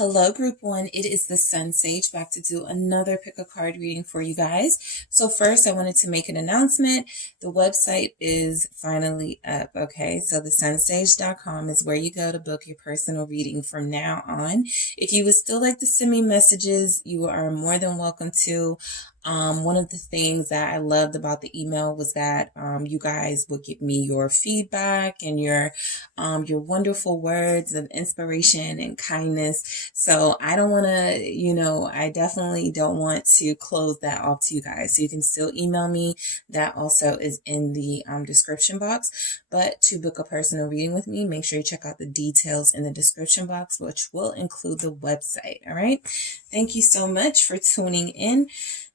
Hello, Group 1. It is the SunSage back to do another pick a card reading for you guys. So first, I wanted to make an announcement. The website is finally up, okay? So TheSunSage.com is where you go to book your personal reading from now on. If you would still like to send me messages, you are more than welcome to. One of the things that I loved about the email was that you guys would give me your feedback and your wonderful words of inspiration and kindness. So I don't want to, I definitely don't want to close that off to you guys. So you can still email me. That also is in the description box. But to book a personal reading with me, make sure you check out the details in the description box, which will include the website. All right. Thank you so much for tuning in.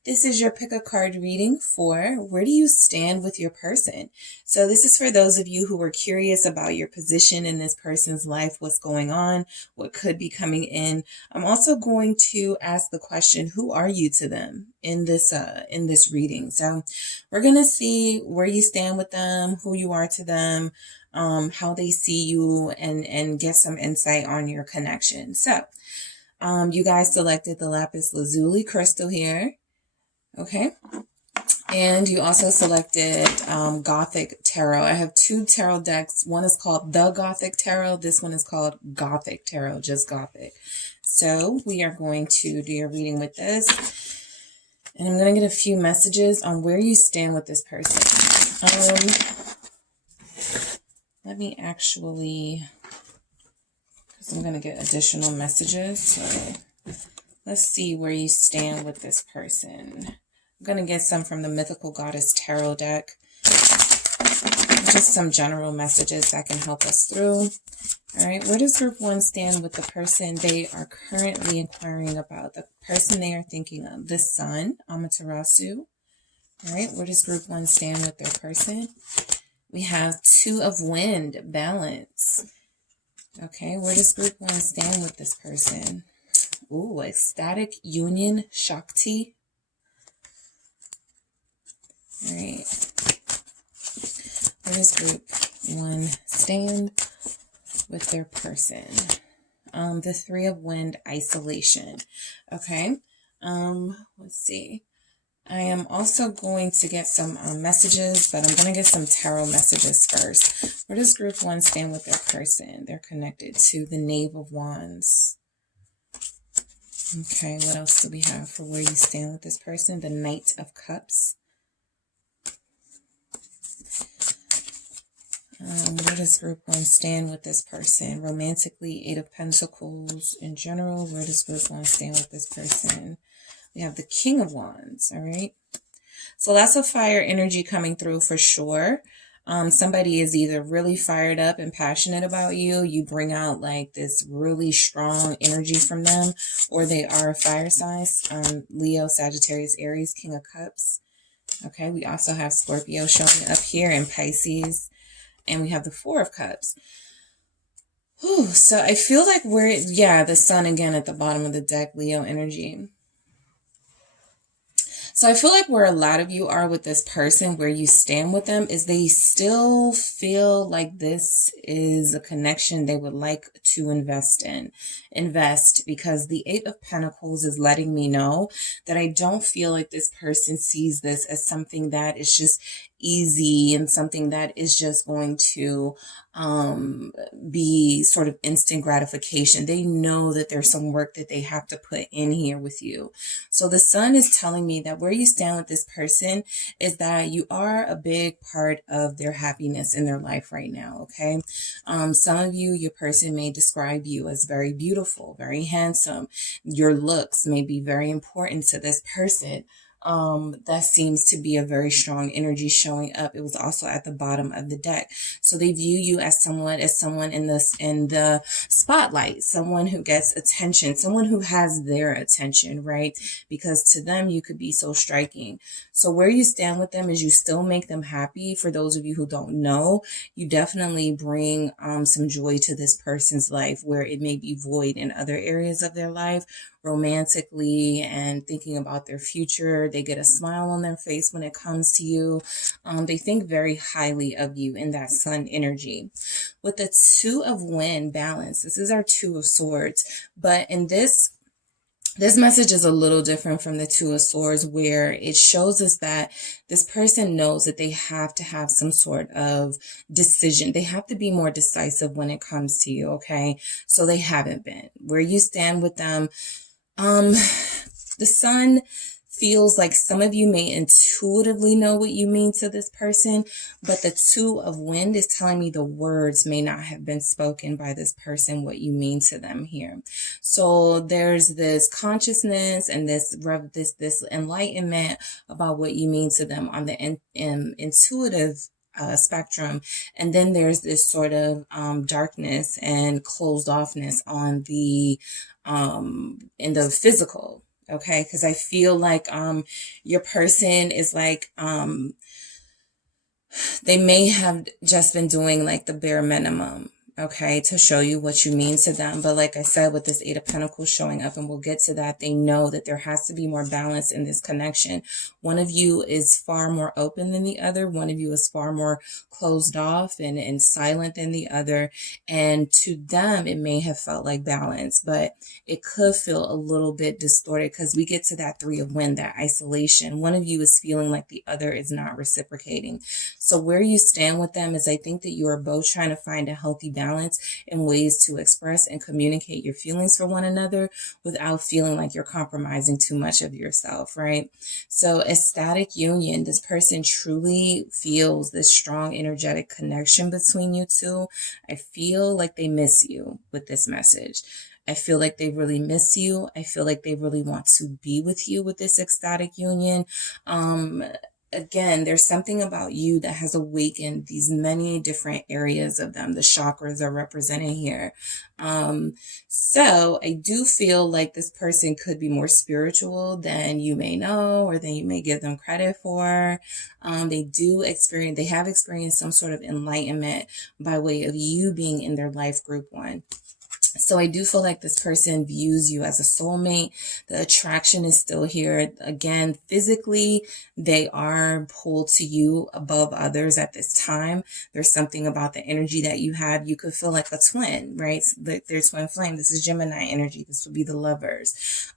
This is your pick a card reading for where do you stand with your person? So this is for those of you who are curious about your position in this person's life, what's going on, what could be coming in. I'm also going to ask the question, who are you to them in this reading? So we're going to see where you stand with them, who you are to them, how they see you, and get some insight on your connection. So you guys selected the lapis lazuli crystal here. Okay, and you also selected Gothic Tarot. I have two tarot decks. One is called The Gothic Tarot. This one is called Gothic Tarot, just Gothic. So we are going to do your reading with this. And I'm going to get a few messages on where you stand with this person. Let me actually, because I'm going to get additional messages. So let's see where you stand with this person. I'm going to get some from the Mythical Goddess Tarot deck. Just some general messages that can help us through. All right, where does Group 1 stand with the person they are currently inquiring about? The person they are thinking of. The Sun, Amaterasu. All right, where does Group 1 stand with their person? We have Two of Wind, Balance. Okay, where does Group 1 stand with this person? Ooh, Ecstatic Union, Shakti. All right. Where does Group 1 stand with their person? The Three of Wind, Isolation. Okay. Let's see. I am also going to get some messages, but I'm going to get some tarot messages first. Where does Group 1 stand with their person? They're connected to the Knave of Wands. Okay, what else do we have for where you stand with this person? The Knight of Cups. Where does Group 1 stand with this person? Romantically, Eight of Pentacles. In general, where does Group 1 stand with this person? We have the King of Wands, all right? So lots of fire energy coming through for sure. Somebody is either really fired up and passionate about you. You bring out like this really strong energy from them, or they are a fire sign. Leo, Sagittarius, Aries, King of Cups. Okay, we also have Scorpio showing up here and Pisces. And we have the Four of Cups. Whew, so I feel like the Sun again at the bottom of the deck, Leo energy. So I feel like where a lot of you are with this person, where you stand with them, is they still feel like this is a connection they would like to invest in. Because the Eight of Pentacles is letting me know that I don't feel like this person sees this as something that is just easy and something that is just going to be sort of instant gratification. They know that there's some work that they have to put in here with you. So the Sun is telling me that where you stand with this person is that you are a big part of their happiness in their life right now, okay? Some of you, your person may describe you as very beautiful, very handsome. Your looks may be very important to this person. That seems to be a very strong energy showing up. It was also at the bottom of the deck. So they view you as someone in the spotlight, someone who gets attention, someone who has their attention, right? Because to them, you could be so striking. So where you stand with them is you still make them happy. For those of you who don't know, you definitely bring some joy to this person's life where it may be void in other areas of their life, romantically and thinking about their future. They get a smile on their face when it comes to you. They think very highly of you in that sun energy. With the Two of Wind balance, this is our Two of Swords, but in this message is a little different from the Two of Swords, where it shows us that this person knows that they have to have some sort of decision. They have to be more decisive when it comes to you, okay? So they haven't been. Where you stand with them, the Sun feels like some of you may intuitively know what you mean to this person, but the Two of Wind is telling me the words may not have been spoken by this person, what you mean to them here. So there's this consciousness and this enlightenment about what you mean to them on the intuitive spectrum. And then there's this sort of darkness and closed offness on the in the physical. Okay, because I feel like your person is like they may have just been doing like the bare minimum, okay, to show you what you mean to them. But like I said, with this Eight of Pentacles showing up, and we'll get to that, they know that there has to be more balance in this connection. One of you is far more open than the other. One of you is far more closed off and silent than the other. And to them, it may have felt like balance, but it could feel a little bit distorted because we get to that Three of Wind, that isolation. One of you is feeling like the other is not reciprocating. So where you stand with them is, I think that you are both trying to find a healthy balance and ways to express and communicate your feelings for one another without feeling like you're compromising too much of yourself, right? So ecstatic union, this person truly feels this strong energetic connection between you two. I feel like they miss you with this message. I feel like they really miss you. I feel like they really want to be with you with this ecstatic union. Again, there's something about you that has awakened these many different areas of them. The chakras are represented here. So I do feel like this person could be more spiritual than you may know, or than you may give them credit for. They have experienced some sort of enlightenment by way of you being in their life group one. So I do feel like this person views you as a soulmate. The attraction is still here. Again, physically, they are pulled to you above others at this time. There's something about the energy that you have. You could feel like a twin, right? They're twin flame. This is Gemini energy. This would be the lovers.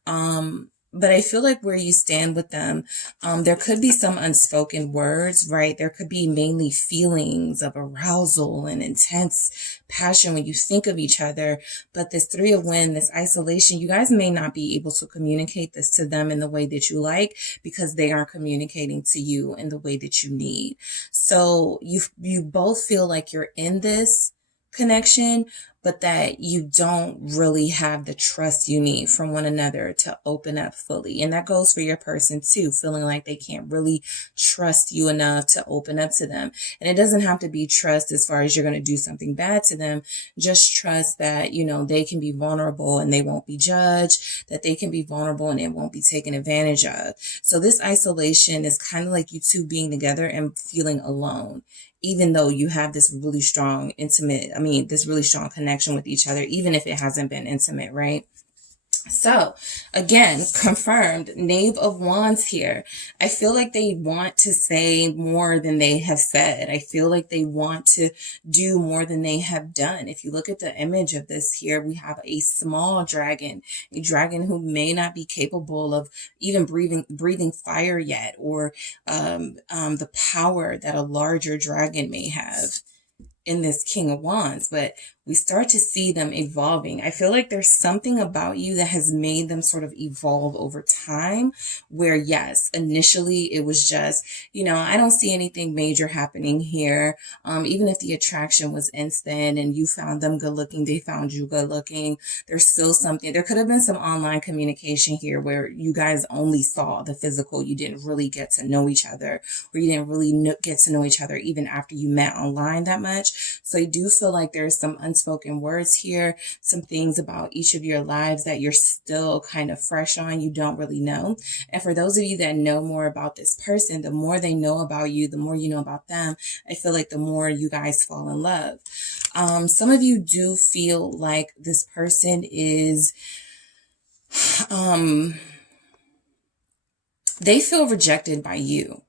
But I feel like where you stand with them, there could be some unspoken words, right? There could be mainly feelings of arousal and intense passion when you think of each other. But this Three of Wind, this isolation, you guys may not be able to communicate this to them in the way that you like, because they aren't communicating to you in the way that you need. So you both feel like you're in this connection, but that you don't really have the trust you need from one another to open up fully. And that goes for your person too, feeling like they can't really trust you enough to open up to them. And it doesn't have to be trust as far as you're going to do something bad to them. Just trust that, they can be vulnerable and they won't be judged, that they can be vulnerable and it won't be taken advantage of. So this isolation is kind of like you two being together and feeling alone, even though you have this really strong this really strong connection with each other, even if it hasn't been intimate, right? So again, confirmed, Knave of Wands here. I feel like they want to say more than they have said. I feel like they want to do more than they have done. If you look at the image of this here, we have a small dragon, a dragon who may not be capable of even breathing fire yet, or the power that a larger dragon may have in this King of Wands, but we start to see them evolving. I feel like there's something about you that has made them sort of evolve over time, where yes, initially it was just, I don't see anything major happening here. Even if the attraction was instant and you found them good looking, they found you good looking, there's still something. There could have been some online communication here where you guys only saw the physical. You didn't really get to know each other, or you didn't really get to know each other even after you met online that much. So I do feel like there's some unspoken words here, some things about each of your lives that you're still kind of fresh on, you don't really know. And for those of you that know more about this person, the more they know about you, the more you know about them, I feel like the more you guys fall in love. Some of you do feel like this person is They feel rejected by you.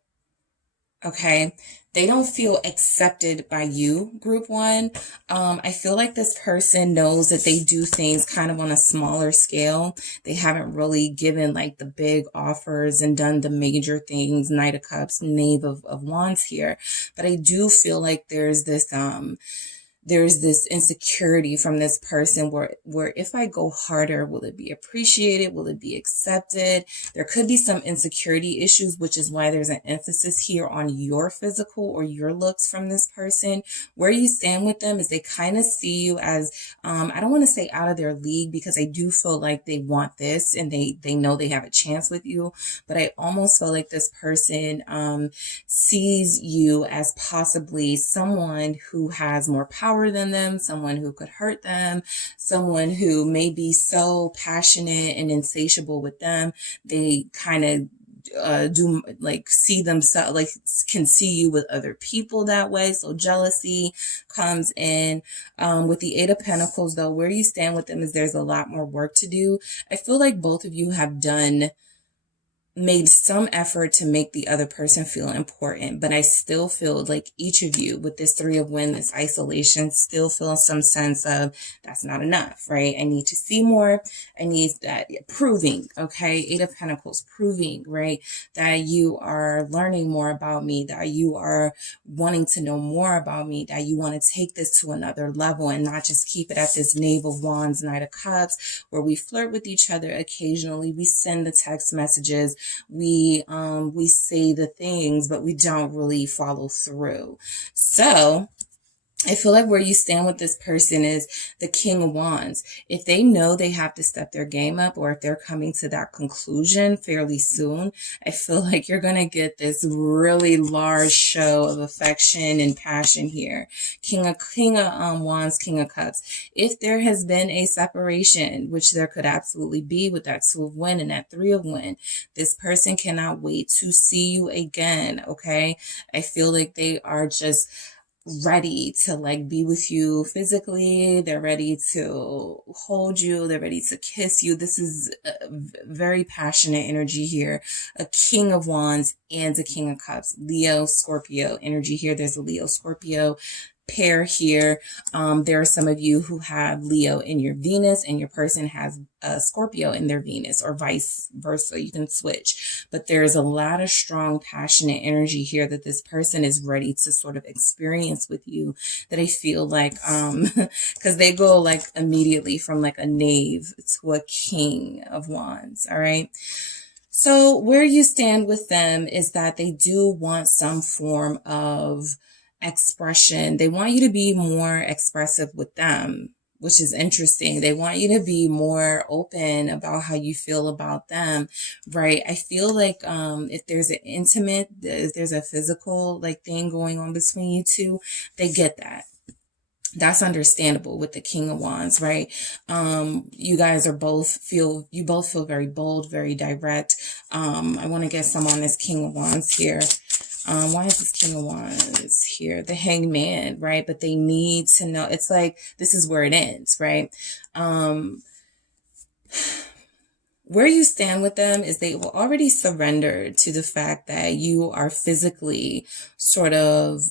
Okay. They don't feel accepted by you, group one. I feel like this person knows that they do things kind of on a smaller scale. They haven't really given like the big offers and done the major things, Knight of Cups, Knave of Wands here. But I do feel like there's this insecurity from this person where if I go harder, will it be appreciated? Will it be accepted? There could be some insecurity issues, which is why there's an emphasis here on your physical or your looks from this person. Where you stand with them is they kind of see you as, I don't want to say out of their league, because I do feel like they want this and they know they have a chance with you. But I almost feel like this person sees you as possibly someone who has more power than them, someone who could hurt them, someone who may be so passionate and insatiable with them. They kind of do like see themselves, like can see you with other people that way. So jealousy comes in. With the Eight of Pentacles though, where you stand with them is there's a lot more work to do. I feel like both of you have made some effort to make the other person feel important, but I still feel like each of you with this Three of Wands, this isolation, still feel some sense of that's not enough, right? I need to see more. I need that proving, okay? Eight of Pentacles, proving, right? That you are learning more about me, that you are wanting to know more about me, that you want to take this to another level and not just keep it at this Knave of Wands, Knight of Cups, where we flirt with each other occasionally. We send the text messages, we say the things, but we don't really follow through. So I feel like where you stand with this person is the King of Wands. If they know they have to step their game up, or if they're coming to that conclusion fairly soon, I feel like you're going to get this really large show of affection and passion here. King of Wands, King of Cups. If there has been a separation, which there could absolutely be with that Two of Wands and that Three of Wands, this person cannot wait to see you again, okay? I feel like they are just ready to like be with you physically. They're ready to hold you. They're ready to kiss you. This is a very passionate energy here. A King of Wands and a King of Cups. Leo, Scorpio energy here. There's a Leo, Scorpio pair here. There are some of you who have Leo in your Venus and your person has a Scorpio in their Venus, or vice versa. You can switch, but there's a lot of strong, passionate energy here that this person is ready to sort of experience with you, that I feel like, because they go like immediately from like a Knave to a King of Wands. All right. So where you stand with them is that they do want some form of expression. They want you to be more expressive with them, which is interesting. They want you to be more open about how you feel about them, right? I feel like if there's an intimate, if there's a physical like thing going on between you two, they get that. That's understandable with the King of Wands, right? You guys are you both feel very bold, very direct. I want to get some on this King of Wands here. Why is this King of Wands here? The Hanged Man, right? But they need to know, it's like, this is where it ends, right? Where you stand with them is they will already surrender to the fact that you are physically sort of,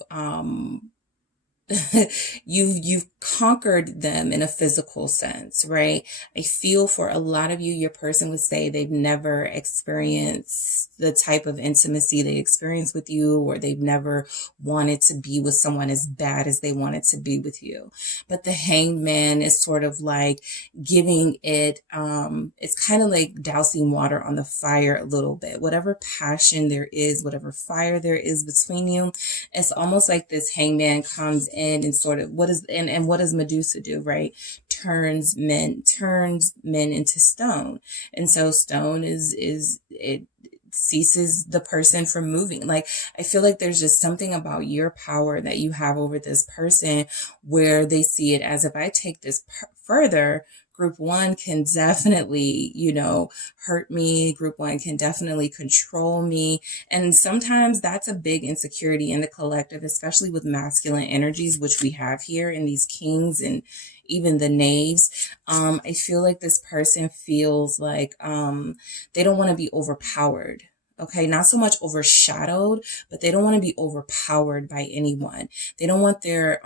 you've conquered them in a physical sense, right? I feel for a lot of you, your person would say they've never experienced the type of intimacy they experience with you, or they've never wanted to be with someone as bad as they wanted to be with you. But the Hanged Man is sort of like giving it, it's kind of like dousing water on the fire a little bit. Whatever passion there is, whatever fire there is between you, it's almost like this Hanged Man comes in and sort of, what does Medusa do, right? Turns men into stone. And so stone it ceases the person from moving. Like, I feel like there's just something about your power that you have over this person where they see it as, if I take this further, Group one can definitely, you know, hurt me. Group one can definitely control me. And sometimes that's a big insecurity in the collective, especially with masculine energies, which we have here in these kings and even the knaves. I feel like this person feels like they don't want to be overpowered. Okay, not so much overshadowed, but they don't want to be overpowered by anyone. They don't want their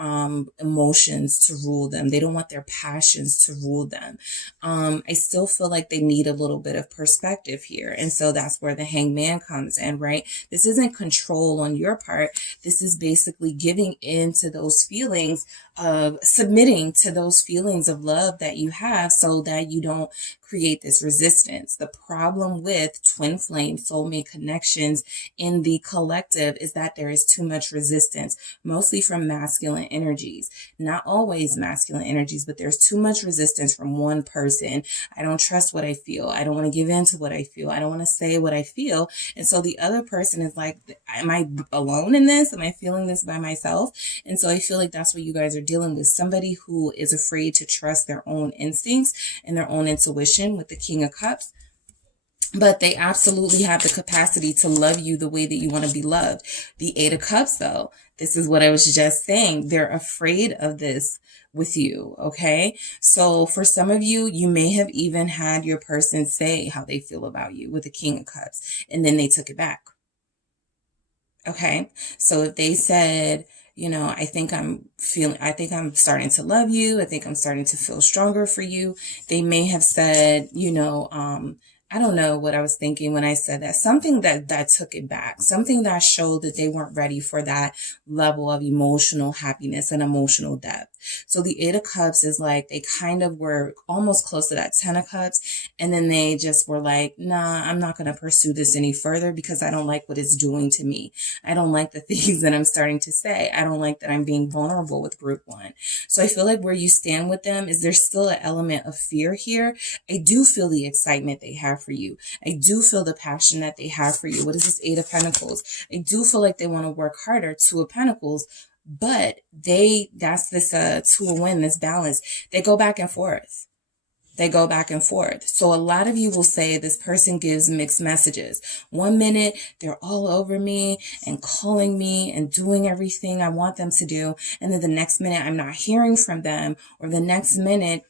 emotions to rule them. They don't want their passions to rule them. I still feel like they need a little bit of perspective here. And so that's where the hangman comes in, right? This isn't control on your part. This is basically giving in to those feelings of submitting to those feelings of love that you have so that you don't create this resistance. The problem with twin flame soulmate connections in the collective is that there is too much resistance, mostly from masculine energies. Not always masculine energies, but there's too much resistance from one person. I don't trust what I feel. I don't want to give in to what I feel. I don't want to say what I feel. And so the other person is like, am I alone in this? Am I feeling this by myself? And so I feel like that's what you guys are dealing with. Somebody who is afraid to trust their own instincts and their own intuition with the King of Cups. But they absolutely have the capacity to love you the way that you want to be loved. The Eight of Cups, though, this is what I was just saying. They're afraid of this with you, okay? So for some of you, you may have even had your person say how they feel about you with the King of Cups, and then they took it back. Okay? So if they said, you know, I think I'm starting to love you. I think I'm starting to feel stronger for you. They may have said, you know, I don't know what I was thinking when I said that. Something that took it back. Something that showed that they weren't ready for that level of emotional happiness and emotional depth. So the Eight of Cups is like they kind of were almost close to that Ten of Cups. And then they just were like, nah, I'm not going to pursue this any further because I don't like what it's doing to me. I don't like the things that I'm starting to say. I don't like that I'm being vulnerable with group one. So I feel like where you stand with them is there's still an element of fear here. I do feel the excitement they have for you. I do feel the passion that they have for you. What is this Eight of Pentacles? I do feel like they want to work harder. Two of Pentacles, but that's this Two of Wind, this balance. They go back and forth. They go back and forth. So a lot of you will say this person gives mixed messages. One minute, they're all over me and calling me and doing everything I want them to do. And then the next minute, I'm not hearing from them. Or the next minute,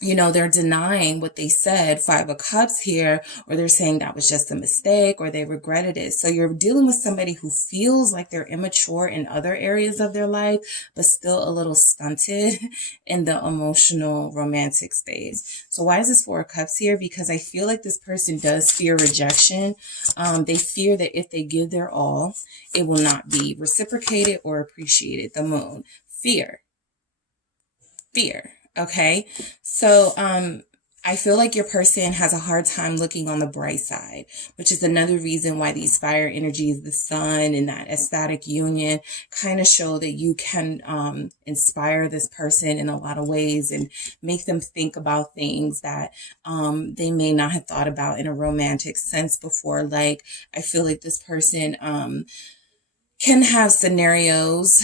you know, they're denying what they said, Five of Cups here, or they're saying that was just a mistake, or they regretted it. So you're dealing with somebody who feels like they're immature in other areas of their life, but still a little stunted in the emotional romantic space. So why is this Four of Cups here? Because I feel like this person does fear rejection. They fear that if they give their all, it will not be reciprocated or appreciated. The Moon. Fear. Okay, so I feel like your person has a hard time looking on the bright side, which is another reason why these fire energies, the sun and that ecstatic union kind of show that you can inspire this person in a lot of ways and make them think about things that they may not have thought about in a romantic sense before. Like, I feel like this person can have scenarios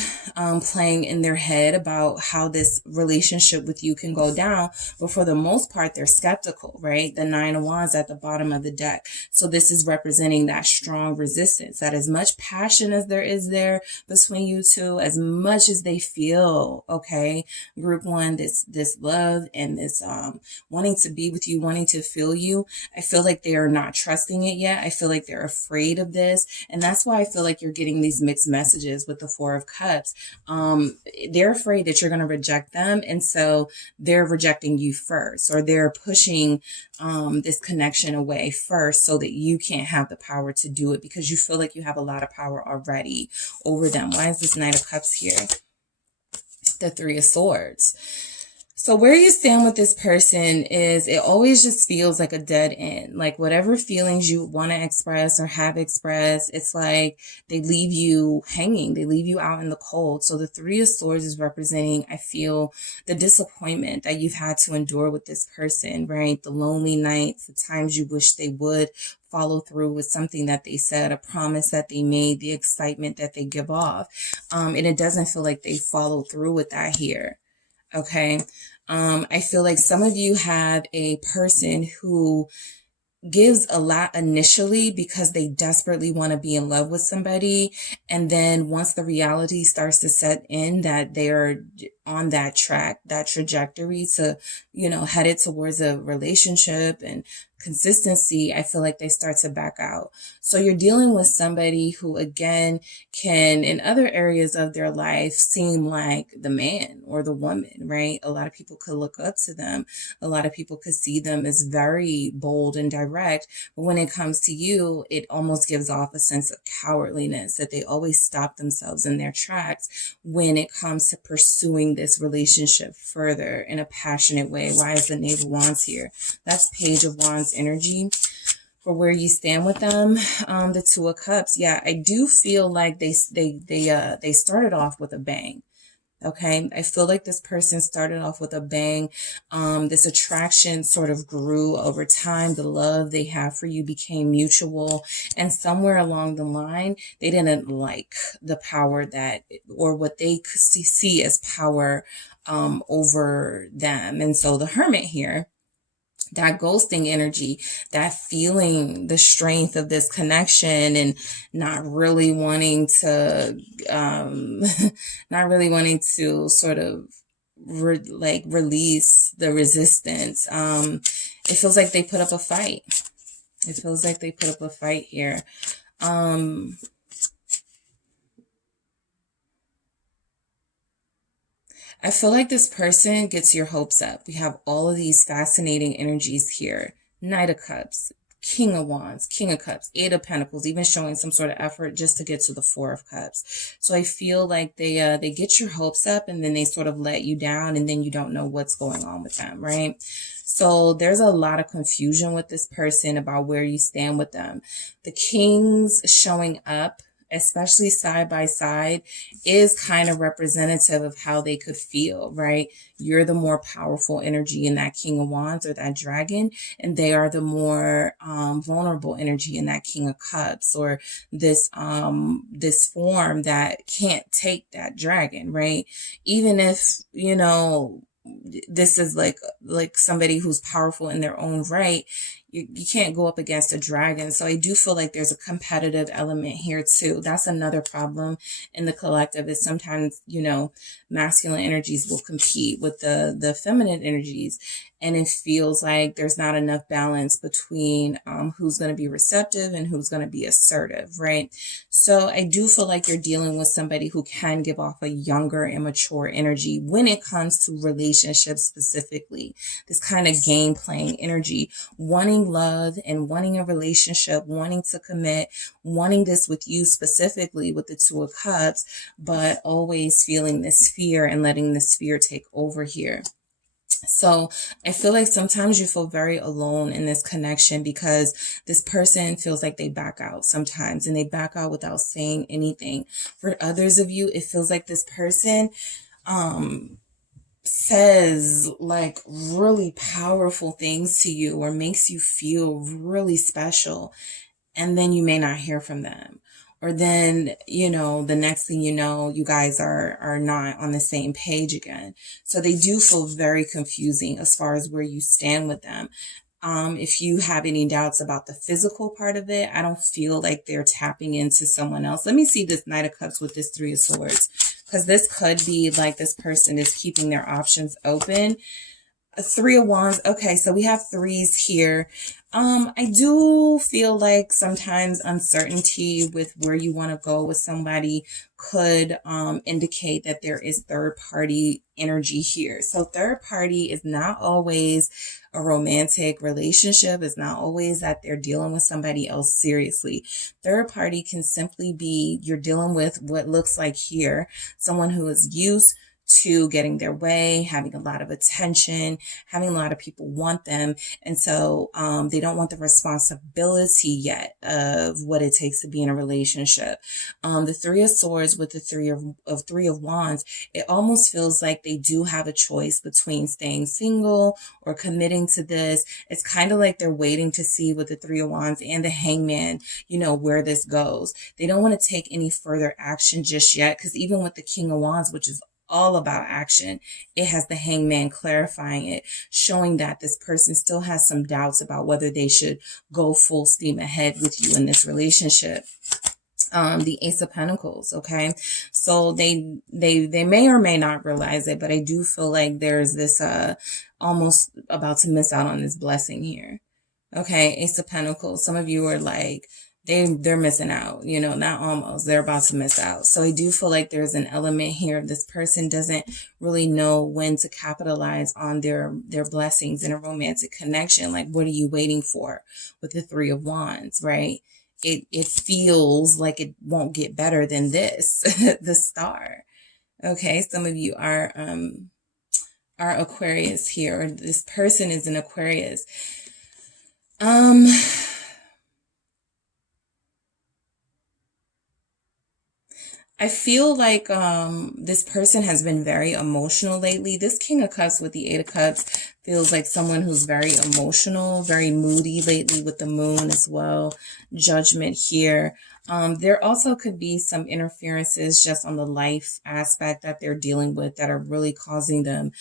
playing in their head about how this relationship with you can go down. But for the most part, they're skeptical, right? The Nine of Wands at the bottom of the deck. So this is representing that strong resistance, that as much passion as there is there between you two, as much as they feel, okay, group one, this love and this wanting to be with you, wanting to feel you, I feel like they are not trusting it yet. I feel like they're afraid of this. And that's why I feel like you're getting these mixed messages with the Four of Cups. They're afraid that you're going to reject them. And so they're rejecting you first, or they're pushing this connection away first so that you can't have the power to do it because you feel like you have a lot of power already over them. Why is this Knight of Cups here? The Three of Swords. So where you stand with this person is it always just feels like a dead end. Like whatever feelings you want to express or have expressed, it's like they leave you hanging. They leave you out in the cold. So the Three of Swords is representing, I feel, the disappointment that you've had to endure with this person, right? The lonely nights, the times you wish they would follow through with something that they said, a promise that they made, the excitement that they give off. And it doesn't feel like they follow through with that here. Okay. I feel like some of you have a person who gives a lot initially because they desperately want to be in love with somebody. And then once the reality starts to set in that they're on that track, that trajectory to, headed towards a relationship and consistency, I feel like they start to back out. So you're dealing with somebody who, again, can in other areas of their life seem like the man or the woman, right? A lot of people could look up to them. A lot of people could see them as very bold and direct. But when it comes to you, it almost gives off a sense of cowardliness, that they always stop themselves in their tracks when it comes to pursuing this relationship further in a passionate way. Why is the Knave of Wands here? That's Page of Wands energy for where you stand with them. The Two of Cups. Yeah, I do feel like they started off with a bang. Okay, I feel like this person started off with a bang. This attraction sort of grew over time. The love they have for you became mutual. And somewhere along the line, they didn't like the power that, or what they could see as power over them. And so the Hermit here, that ghosting energy, that feeling the strength of this connection and not really wanting to, sort of release the resistance. It feels like they put up a fight. It feels like they put up a fight here. I feel like this person gets your hopes up. We have all of these fascinating energies here. Knight of Cups, King of Wands, King of Cups, Eight of Pentacles, even showing some sort of effort just to get to the Four of Cups. So I feel like they get your hopes up and then they sort of let you down and then you don't know what's going on with them, right? So there's a lot of confusion with this person about where you stand with them. The Kings showing up, especially side by side, is kind of representative of how they could feel, right? You're the more powerful energy in that King of Wands or that dragon, and they are the more vulnerable energy in that King of Cups, or this form that can't take that dragon, right? Even if, this is like somebody who's powerful in their own right, you can't go up against a dragon. So I do feel like there's a competitive element here too. That's another problem in the collective, is sometimes, masculine energies will compete with the feminine energies. And it feels like there's not enough balance between who's going to be receptive and who's going to be assertive, right? So I do feel like you're dealing with somebody who can give off a younger, immature energy when it comes to relationships specifically. This kind of game playing energy, wanting love and wanting a relationship, wanting to commit, wanting this with you specifically with the Two of Cups, but always feeling this fear and letting this fear take over here. So I feel like sometimes you feel very alone in this connection because this person feels like they back out sometimes, and they back out without saying anything. For others of you, it feels like this person says like really powerful things to you or makes you feel really special, and then you may not hear from them. Or then, the next thing you know, you guys are not on the same page again. So they do feel very confusing as far as where you stand with them. If you have any doubts about the physical part of it, I don't feel like they're tapping into someone else. Let me see this Knight of Cups with this Three of Swords, because this could be like this person is keeping their options open. A Three of Wands. Okay, so we have threes here. I do feel like sometimes uncertainty with where you want to go with somebody could indicate that there is third party energy here. So third party is not always a romantic relationship. It's not always that they're dealing with somebody else seriously. Third party can simply be you're dealing with what looks like here, someone who is used to getting their way, having a lot of attention, having a lot of people want them. And so they don't want the responsibility yet of what it takes to be in a relationship. The Three of Swords with the Three of Wands, it almost feels like they do have a choice between staying single or committing to this. It's kind of like they're waiting to see with the Three of Wands and the Hangman, where this goes. They don't want to take any further action just yet, because even with the King of Wands, which is all about action. It has the Hangman clarifying it, showing that this person still has some doubts about whether they should go full steam ahead with you in this relationship. The Ace of Pentacles. Okay. So they may or may not realize it, but I do feel like there's this, almost about to miss out on this blessing here. Okay. Ace of Pentacles. Some of you are like, they're missing out, you know, not almost, they're about to miss out. So I do feel like there's an element here. This person doesn't really know when to capitalize on their blessings in a romantic connection. Like, what are you waiting for with the Three of Wands, right? It feels like it won't get better than this, the Star. Okay. Some of you are Aquarius here, or this person is an Aquarius. I feel like this person has been very emotional lately. This King of Cups with the Eight of Cups feels like someone who's very emotional, very moody lately with the Moon as well. Judgment here. There also could be some interferences just on the life aspect that they're dealing with that are really causing them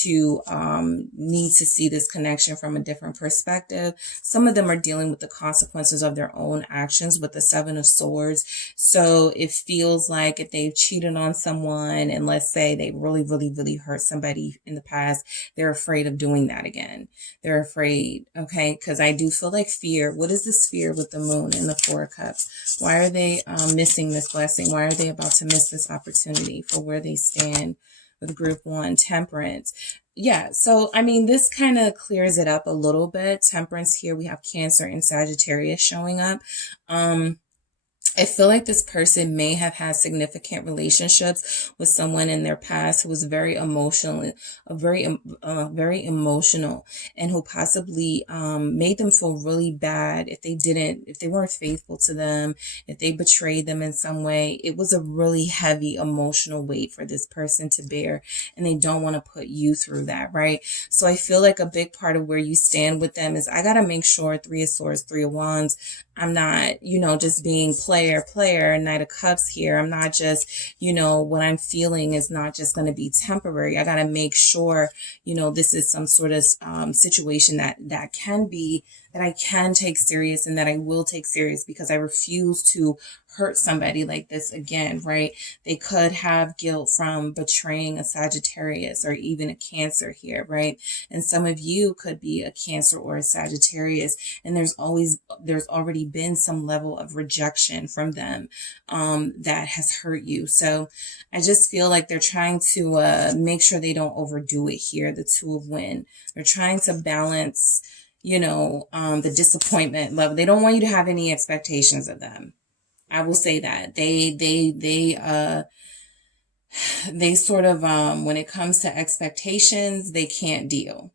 to need to see this connection from a different perspective. Some of them are dealing with the consequences of their own actions with the Seven of Swords. So it feels like if they've cheated on someone, and let's say they really, really, really hurt somebody in the past, they're afraid of doing that again. They're afraid, okay? Because I do feel like fear. What is this fear with the Moon and the Four of Cups? Why are they missing this blessing? Why are they about to miss this opportunity for where they stand with Group 1? Temperance. Yeah, so I mean, this kind of clears it up a little bit. Temperance here, we have Cancer and Sagittarius showing up. I feel like this person may have had significant relationships with someone in their past who was very emotional, very emotional, and who possibly made them feel really bad if they weren't faithful to them, if they betrayed them in some way. It was a really heavy emotional weight for this person to bear, and they don't want to put you through that, right? So I feel like a big part of where you stand with them is I got to make sure Three of Swords, Three of Wands, I'm not, just being player, Knight of Cups here. I'm not just, what I'm feeling is not just going to be temporary. I got to make sure, this is some sort of situation that I can take serious and that I will take serious, because I refuse to hurt somebody like this again, right? They could have guilt from betraying a Sagittarius or even a Cancer here, right? And some of you could be a Cancer or a Sagittarius, and there's already been some level of rejection from them that has hurt you. So I just feel like they're trying to make sure they don't overdo it here. The Two of Wands. They're trying to balance, the disappointment level. They don't want you to have any expectations of them. I will say that they sort of, when it comes to expectations, they can't deal.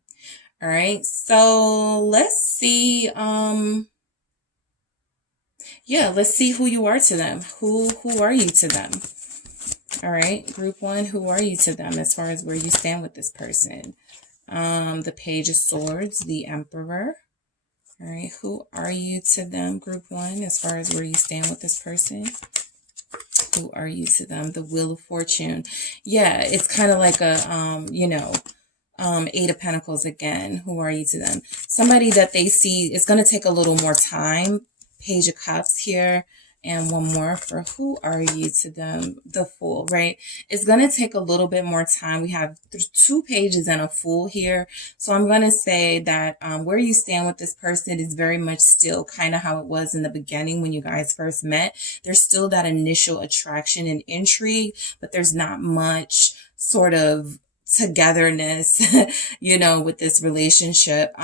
All right. So let's see. Let's see who you are to them. Who are you to them? All right. Group 1, who are you to them as far as where you stand with this person? The Page of Swords, the Emperor. All right, who are you to them, Group 1, as far as where you stand with this person? Who are you to them? The Wheel of Fortune. Yeah, it's kind of like a, Eight of Pentacles again. Who are you to them? Somebody that they see, it's going to take a little more time. Page of Cups here. And one more for who are you to them? The Fool, right? It's going to take a little bit more time. We have 2 pages and a Fool here. So I'm going to say that where you stand with this person is very much still kind of how it was in the beginning when you guys first met. There's still that initial attraction and intrigue, but there's not much sort of togetherness, with this relationship.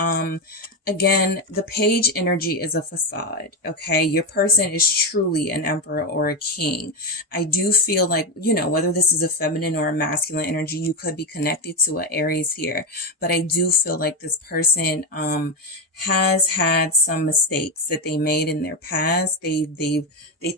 Again, the Page energy is a facade, okay? Your person is truly an emperor or a king. I do feel like, whether this is a feminine or a masculine energy, you could be connected to an Aries here. But I do feel like this person has had some mistakes that they made in their past. They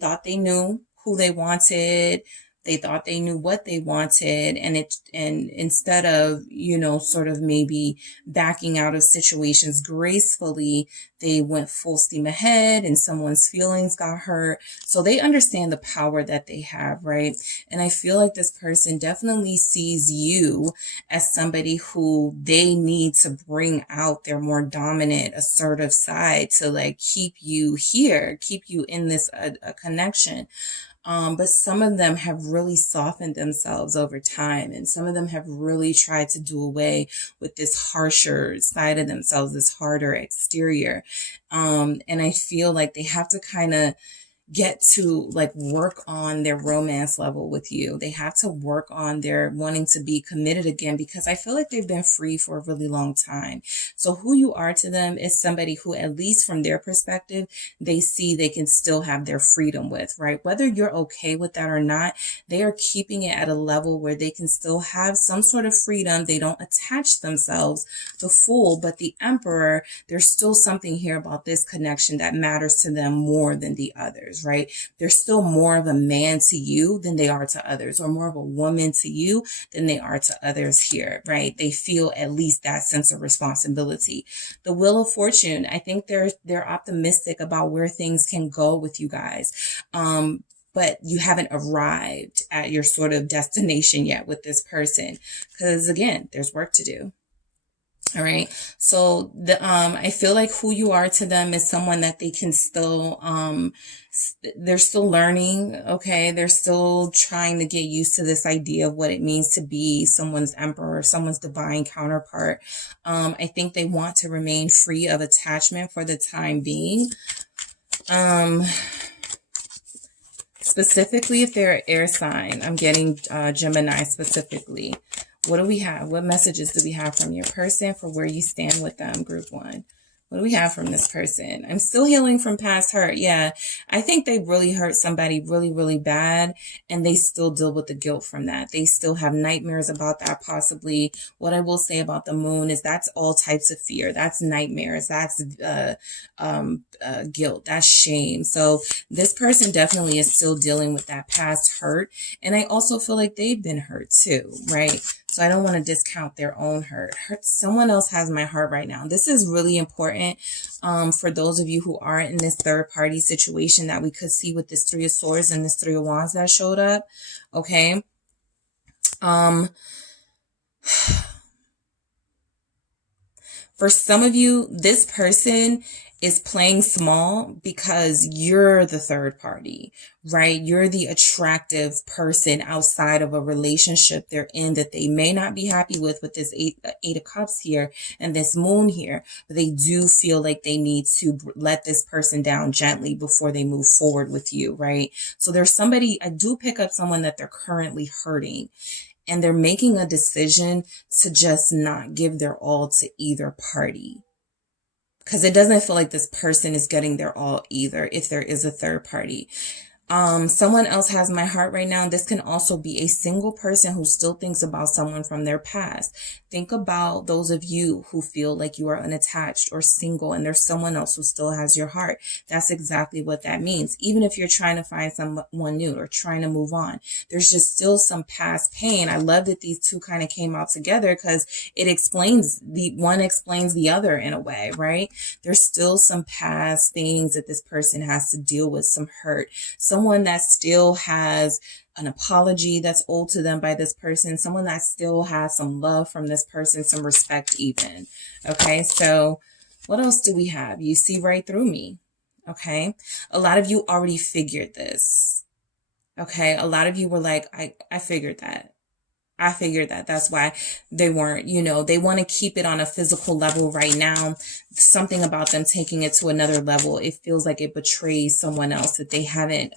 thought they knew who they wanted, They thought they knew what they wanted, and instead of, you know, sort of maybe backing out of situations gracefully, they went full steam ahead and someone's feelings got hurt. So they understand the power that they have, right? And I feel like this person definitely sees you as somebody who they need to bring out their more dominant, assertive side to like keep you here, keep you in this connection. But some of them have really softened themselves over time, and some of them have really tried to do away with this harsher side of themselves, this harder exterior. And I feel like they have to kind of get to like work on their romance level with you. They have to work on their wanting to be committed again, because I feel like they've been free for a really long time. So who you are to them is somebody who, at least from their perspective, they see they can still have their freedom with, right? Whether you're okay with that or not, they are keeping it at a level where they can still have some sort of freedom. They don't attach themselves to Fool, but the Emperor, there's still something here about this connection that matters to them more than the others, right? They're still more of a man to you than they are to others, or more of a woman to you than they are to others here, right? They feel at least that sense of responsibility. The Wheel of Fortune, I think they're optimistic about where things can go with you guys. But you haven't arrived at your sort of destination yet with this person, because again, there's work to do. All right. So I feel like who you are to them is someone that they can still, they're still learning. Okay. They're still trying to get used to this idea of what it means to be someone's emperor, someone's divine counterpart. I think they want to remain free of attachment for the time being. Specifically, if they're an air sign, I'm getting Gemini specifically. What do we have? What messages do we have from your person for where you stand with them, group one? What do we have from this person? I'm still healing from past hurt. Yeah, I think they really hurt somebody really, really bad, and they still deal with the guilt from that. They still have nightmares about that, possibly. What I will say about the moon is that's all types of fear. That's nightmares. That's guilt. That's shame. So this person definitely is still dealing with that past hurt, and I also feel like they've been hurt too, right? So I don't want to discount their own hurt. Someone else has my heart right now. This is really important for those of you who are in this third party situation that we could see with this Three of Swords and this Three of Wands that showed up. Okay. For some of you, this person is playing small because you're the third party, right? You're the attractive person outside of a relationship they're in that they may not be happy with this eight of cups here and this moon here, but they do feel like they need to let this person down gently before they move forward with you, right? So there's somebody, I do pick up someone that they're currently hurting, and they're making a decision to just not give their all to either party. Because it doesn't feel like this person is getting their all either, if there is a third party. Someone else has my heart right now. This can also be a single person who still thinks about someone from their past. Think about those of you who feel like you are unattached or single and there's someone else who still has your heart. That's exactly what that means. Even if you're trying to find someone new or trying to move on, there's just still some past pain. I love that these two kind of came out together because it explains one explains the other in a way, right? There's still some past things that this person has to deal with, some hurt. Someone that still has an apology that's owed to them by this person, someone that still has some love from this person, some respect even. Okay, so what else do we have? You see right through me. Okay, a lot of you already figured this. Okay, a lot of you were like, I figured that. I figured that. That's why they weren't, they want to keep it on a physical level right now. Something about them taking it to another level, it feels like it betrays someone else that they haven't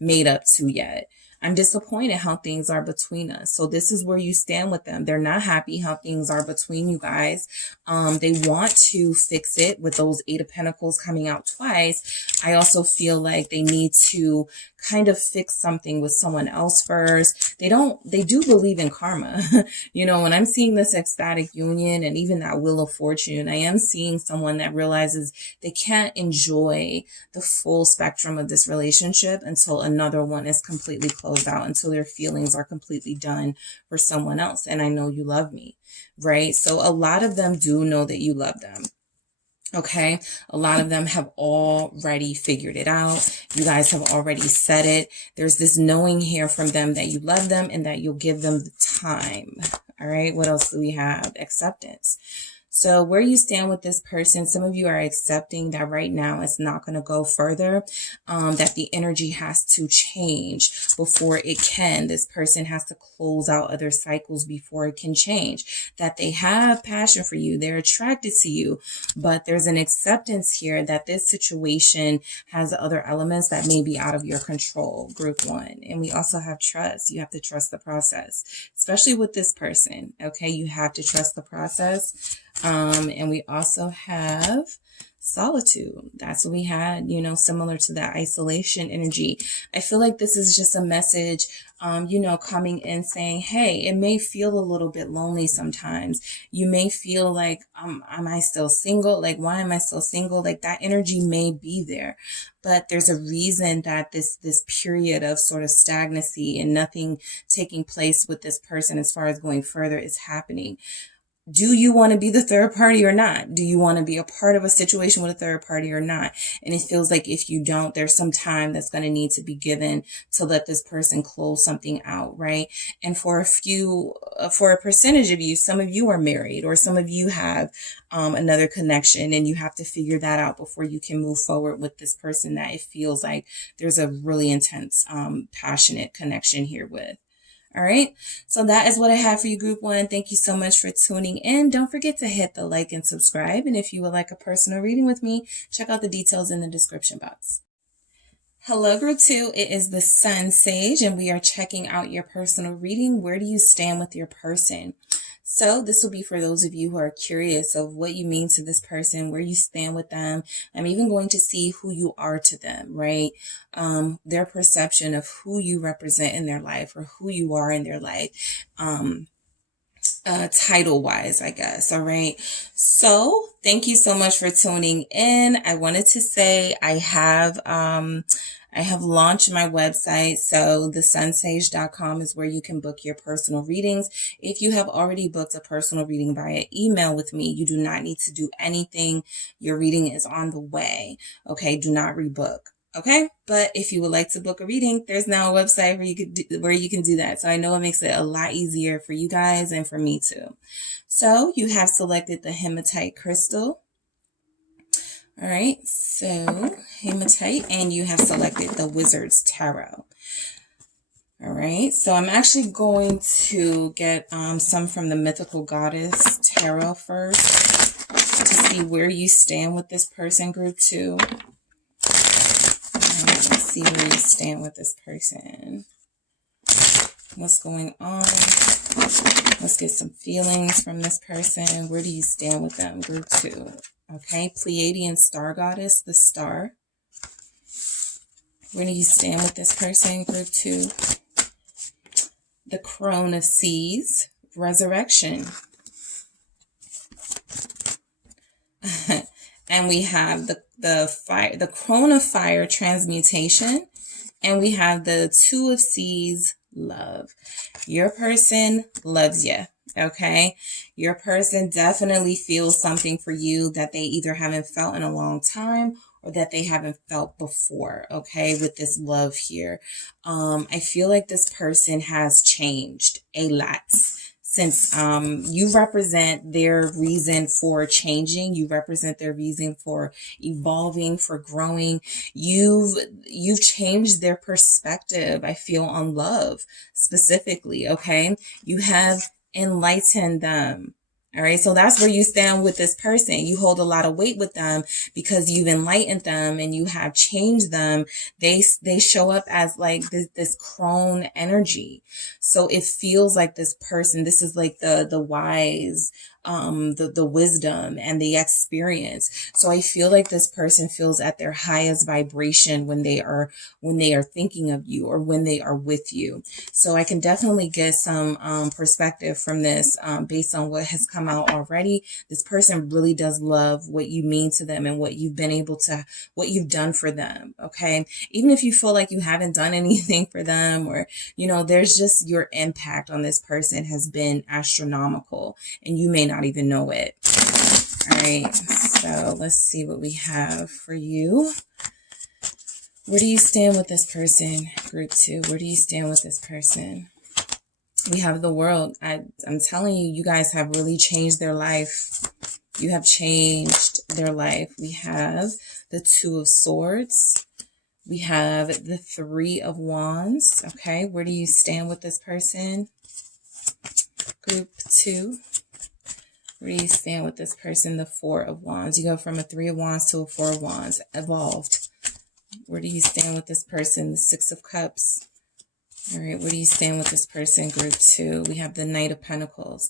made up to yet. I'm disappointed how things are between us. So this is where you stand with them. They're not happy how things are between you guys. They want to fix it with those Eight of Pentacles coming out twice. I also feel like they need to kind of fix something with someone else first. They do believe in karma. When I'm seeing this ecstatic union and even that Wheel of Fortune, I am seeing someone that realizes they can't enjoy the full spectrum of this relationship until another one is completely closed close out, until their feelings are completely done for someone else. And I know you love me, right? So a lot of them do know that you love them. Okay, a lot of them have already figured it out. You guys have already said it. There's this knowing here from them that you love them and that you'll give them the time. All right, what else do we have? Acceptance. So where you stand with this person, some of you are accepting that right now it's not going to go further, that the energy has to change before it can. This person has to close out other cycles before it can change, that they have passion for you. They're attracted to you, but there's an acceptance here that this situation has other elements that may be out of your control, group one. And we also have trust. You have to trust the process, especially with this person. Okay, you have to trust the process. And we also have solitude. That's what we had, you know, similar to that isolation energy. I feel like this is just a message, you know, coming in saying, hey, it may feel a little bit lonely sometimes. You may feel like, am I still single? Like, why am I still single? Like, that energy may be there, but there's a reason that this period of sort of stagnancy and nothing taking place with this person as far as going further is happening. Do you want to be the third party or not? Do you want to be a part of a situation with a third party or not? And it feels like if you don't, there's some time that's going to need to be given to let this person close something out, right? And for a percentage of you, some of you are married, or some of you have another connection, and you have to figure that out before you can move forward with this person that it feels like there's a really intense, passionate connection here with. All right. So that is what I have for you, group one. Thank you so much for tuning in. Don't forget to hit the like and subscribe. And if you would like a personal reading with me, check out the details in the description box. Hello, group two. It is the SunSage, and we are checking out your personal reading. Where do you stand with your person? So this will be for those of you who are curious of what you mean to this person, where you stand with them. I'm even going to see who you are to them, right? Their perception of who you represent in their life, or who you are in their life, title wise, I guess. All right. So thank you so much for tuning in. I wanted to say I have launched my website. So TheSunSage.com is where you can book your personal readings. If you have already booked a personal reading via email with me, you do not need to do anything. Your reading is on the way. Okay. Do not rebook. Okay. But if you would like to book a reading, there's now a website where you can do that. So I know it makes it a lot easier for you guys and for me too. So you have selected the hematite crystal. All right, so hematite, and you have selected the Wizard's Tarot. All right, so I'm actually going to get some from the Mythical Goddess Tarot first to see where you stand with this person, group two. Let's see where you stand with this person. What's going on? Let's get some feelings from this person. Where do you stand with them, group two? Okay, Pleiadian Star Goddess, the Star. Where do you stand with this person, group two? The Crone of Seas, Resurrection. And we have the Crone of Fire, Transmutation. And we have the Two of Seas, Love. Your person loves you. Okay, your person definitely feels something for you that they either haven't felt in a long time, or that they haven't felt before. Okay, with this love here, I feel like this person has changed a lot since you represent their reason for changing. You represent their reason for evolving, for growing. You've changed their perspective, I feel, on love specifically. Okay, you have enlighten them. All right. So that's where you stand with this person. You hold a lot of weight with them because you've enlightened them and you have changed them. They show up as like this crone energy. So it feels like this person, this is like the wise, the wisdom and the experience. So I feel like this person feels at their highest vibration when they are thinking of you or when they are with you. So I can definitely get some perspective from this based on what has come out already. This person really does love what you mean to them and what you've done for them. Okay. Even if you feel like you haven't done anything for them, or, there's just your impact on this person has been astronomical and you may not even know it. All right. So let's see what we have for you. Where do you stand with this person? Group 2. Where do you stand with this person? We have the World. I'm telling you, you guys have really changed their life. You have changed their life. We have the 2 of Swords. We have the 3 of Wands. Okay, where do you stand with this person? Group 2. Where do you stand with this person? The 4 of Wands. You go from a 3 of Wands to a 4 of Wands. Evolved. Where do you stand with this person? The 6 of Cups. All right, where do you stand with this person? Group 2. We have the Knight of Pentacles.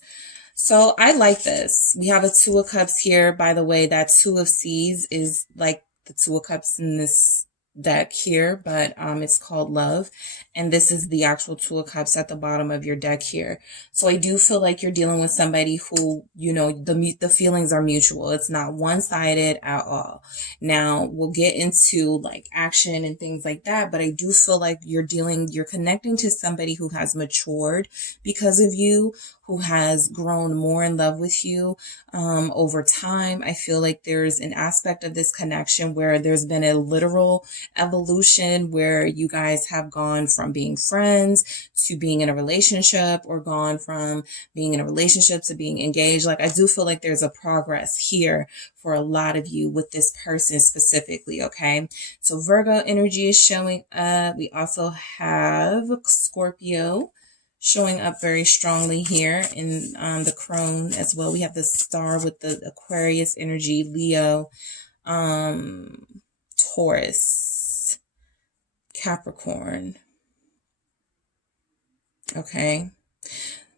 So I like this. We have a 2 of Cups here. By the way, that 2 of Seas is like the 2 of Cups in this deck here, but it's called Love, and this is the actual 2 of Cups at the bottom of your deck here. So I do feel like you're dealing with somebody who, the feelings are mutual. It's not one-sided at all. Now we'll get into like action and things like that, but I do feel like you're connecting to somebody who has matured because of you, who has grown more in love with you over time. I feel like there's an aspect of this connection where there's been a literal evolution where you guys have gone from being friends to being in a relationship, or gone from being in a relationship to being engaged. Like, I do feel like there's a progress here for a lot of you with this person specifically. Okay. So Virgo energy is showing up. We also have Scorpio showing up very strongly here in the crone as well. We have the Star with the Aquarius energy, Leo, Taurus, Capricorn. Okay.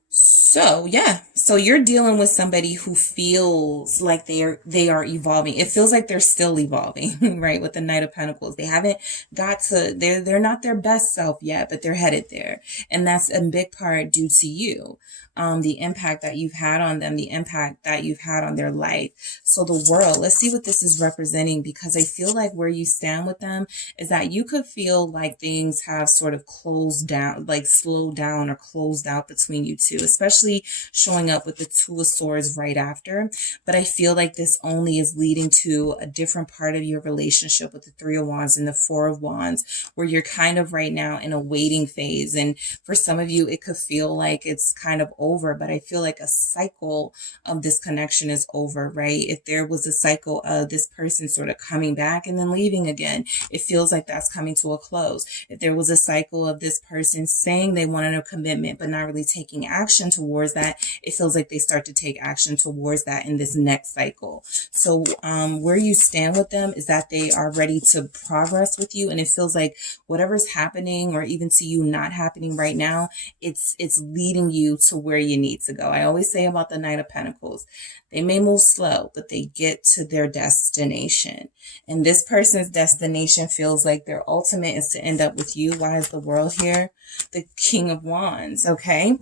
So yeah, so you're dealing with somebody who feels like they are evolving. It feels like they're still evolving, right? With the Knight of Pentacles, they haven't got to, they're not their best self yet, but they're headed there, and that's a big part due to you. The impact that you've had on them, the impact that you've had on their life. So the World, let's see what this is representing, because I feel like where you stand with them is that you could feel like things have sort of closed down, like slowed down or closed out between you two, especially showing up with the 2 of Swords right after. But I feel like this only is leading to a different part of your relationship with the 3 of Wands and the 4 of Wands, where you're kind of right now in a waiting phase. And for some of you, it could feel like it's kind of over, but I feel like a cycle of this connection is over, right? If there was a cycle of this person sort of coming back and then leaving again, it feels like that's coming to a close. If there was a cycle of this person saying they wanted a commitment but not really taking action towards that, it feels like they start to take action towards that in this next cycle. So where you stand with them is that they are ready to progress with you, and it feels like whatever's happening, or even to you not happening right now, it's leading you to where you need to go. I always say about the Knight of Pentacles, they may move slow, but they get to their destination. And this person's destination feels like their ultimate is to end up with you. Why is the World here? The King of Wands, okay?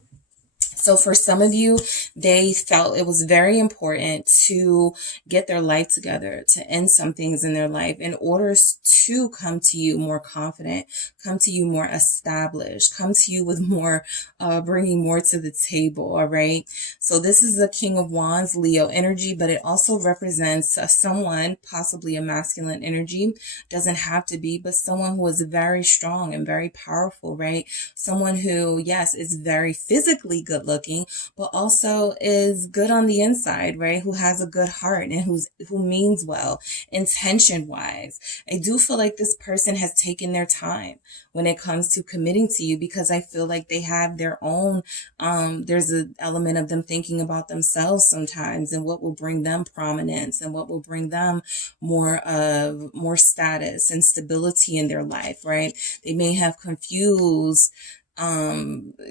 So for some of you, they felt it was very important to get their life together, to end some things in their life in order to come to you more confident, come to you more established, come to you with more, bringing more to the table. All right. So this is the King of Wands, Leo energy, but it also represents someone, possibly a masculine energy, doesn't have to be, but someone who is very strong and very powerful, right? Someone who, yes, is very physically good looking, but also is good on the inside, right? Who has a good heart and who means well, intention wise. I do feel like this person has taken their time when it comes to committing to you, because I feel like they have their own, there's an element of them thinking about themselves sometimes and what will bring them prominence and what will bring them more status and stability in their life, right? They may have confused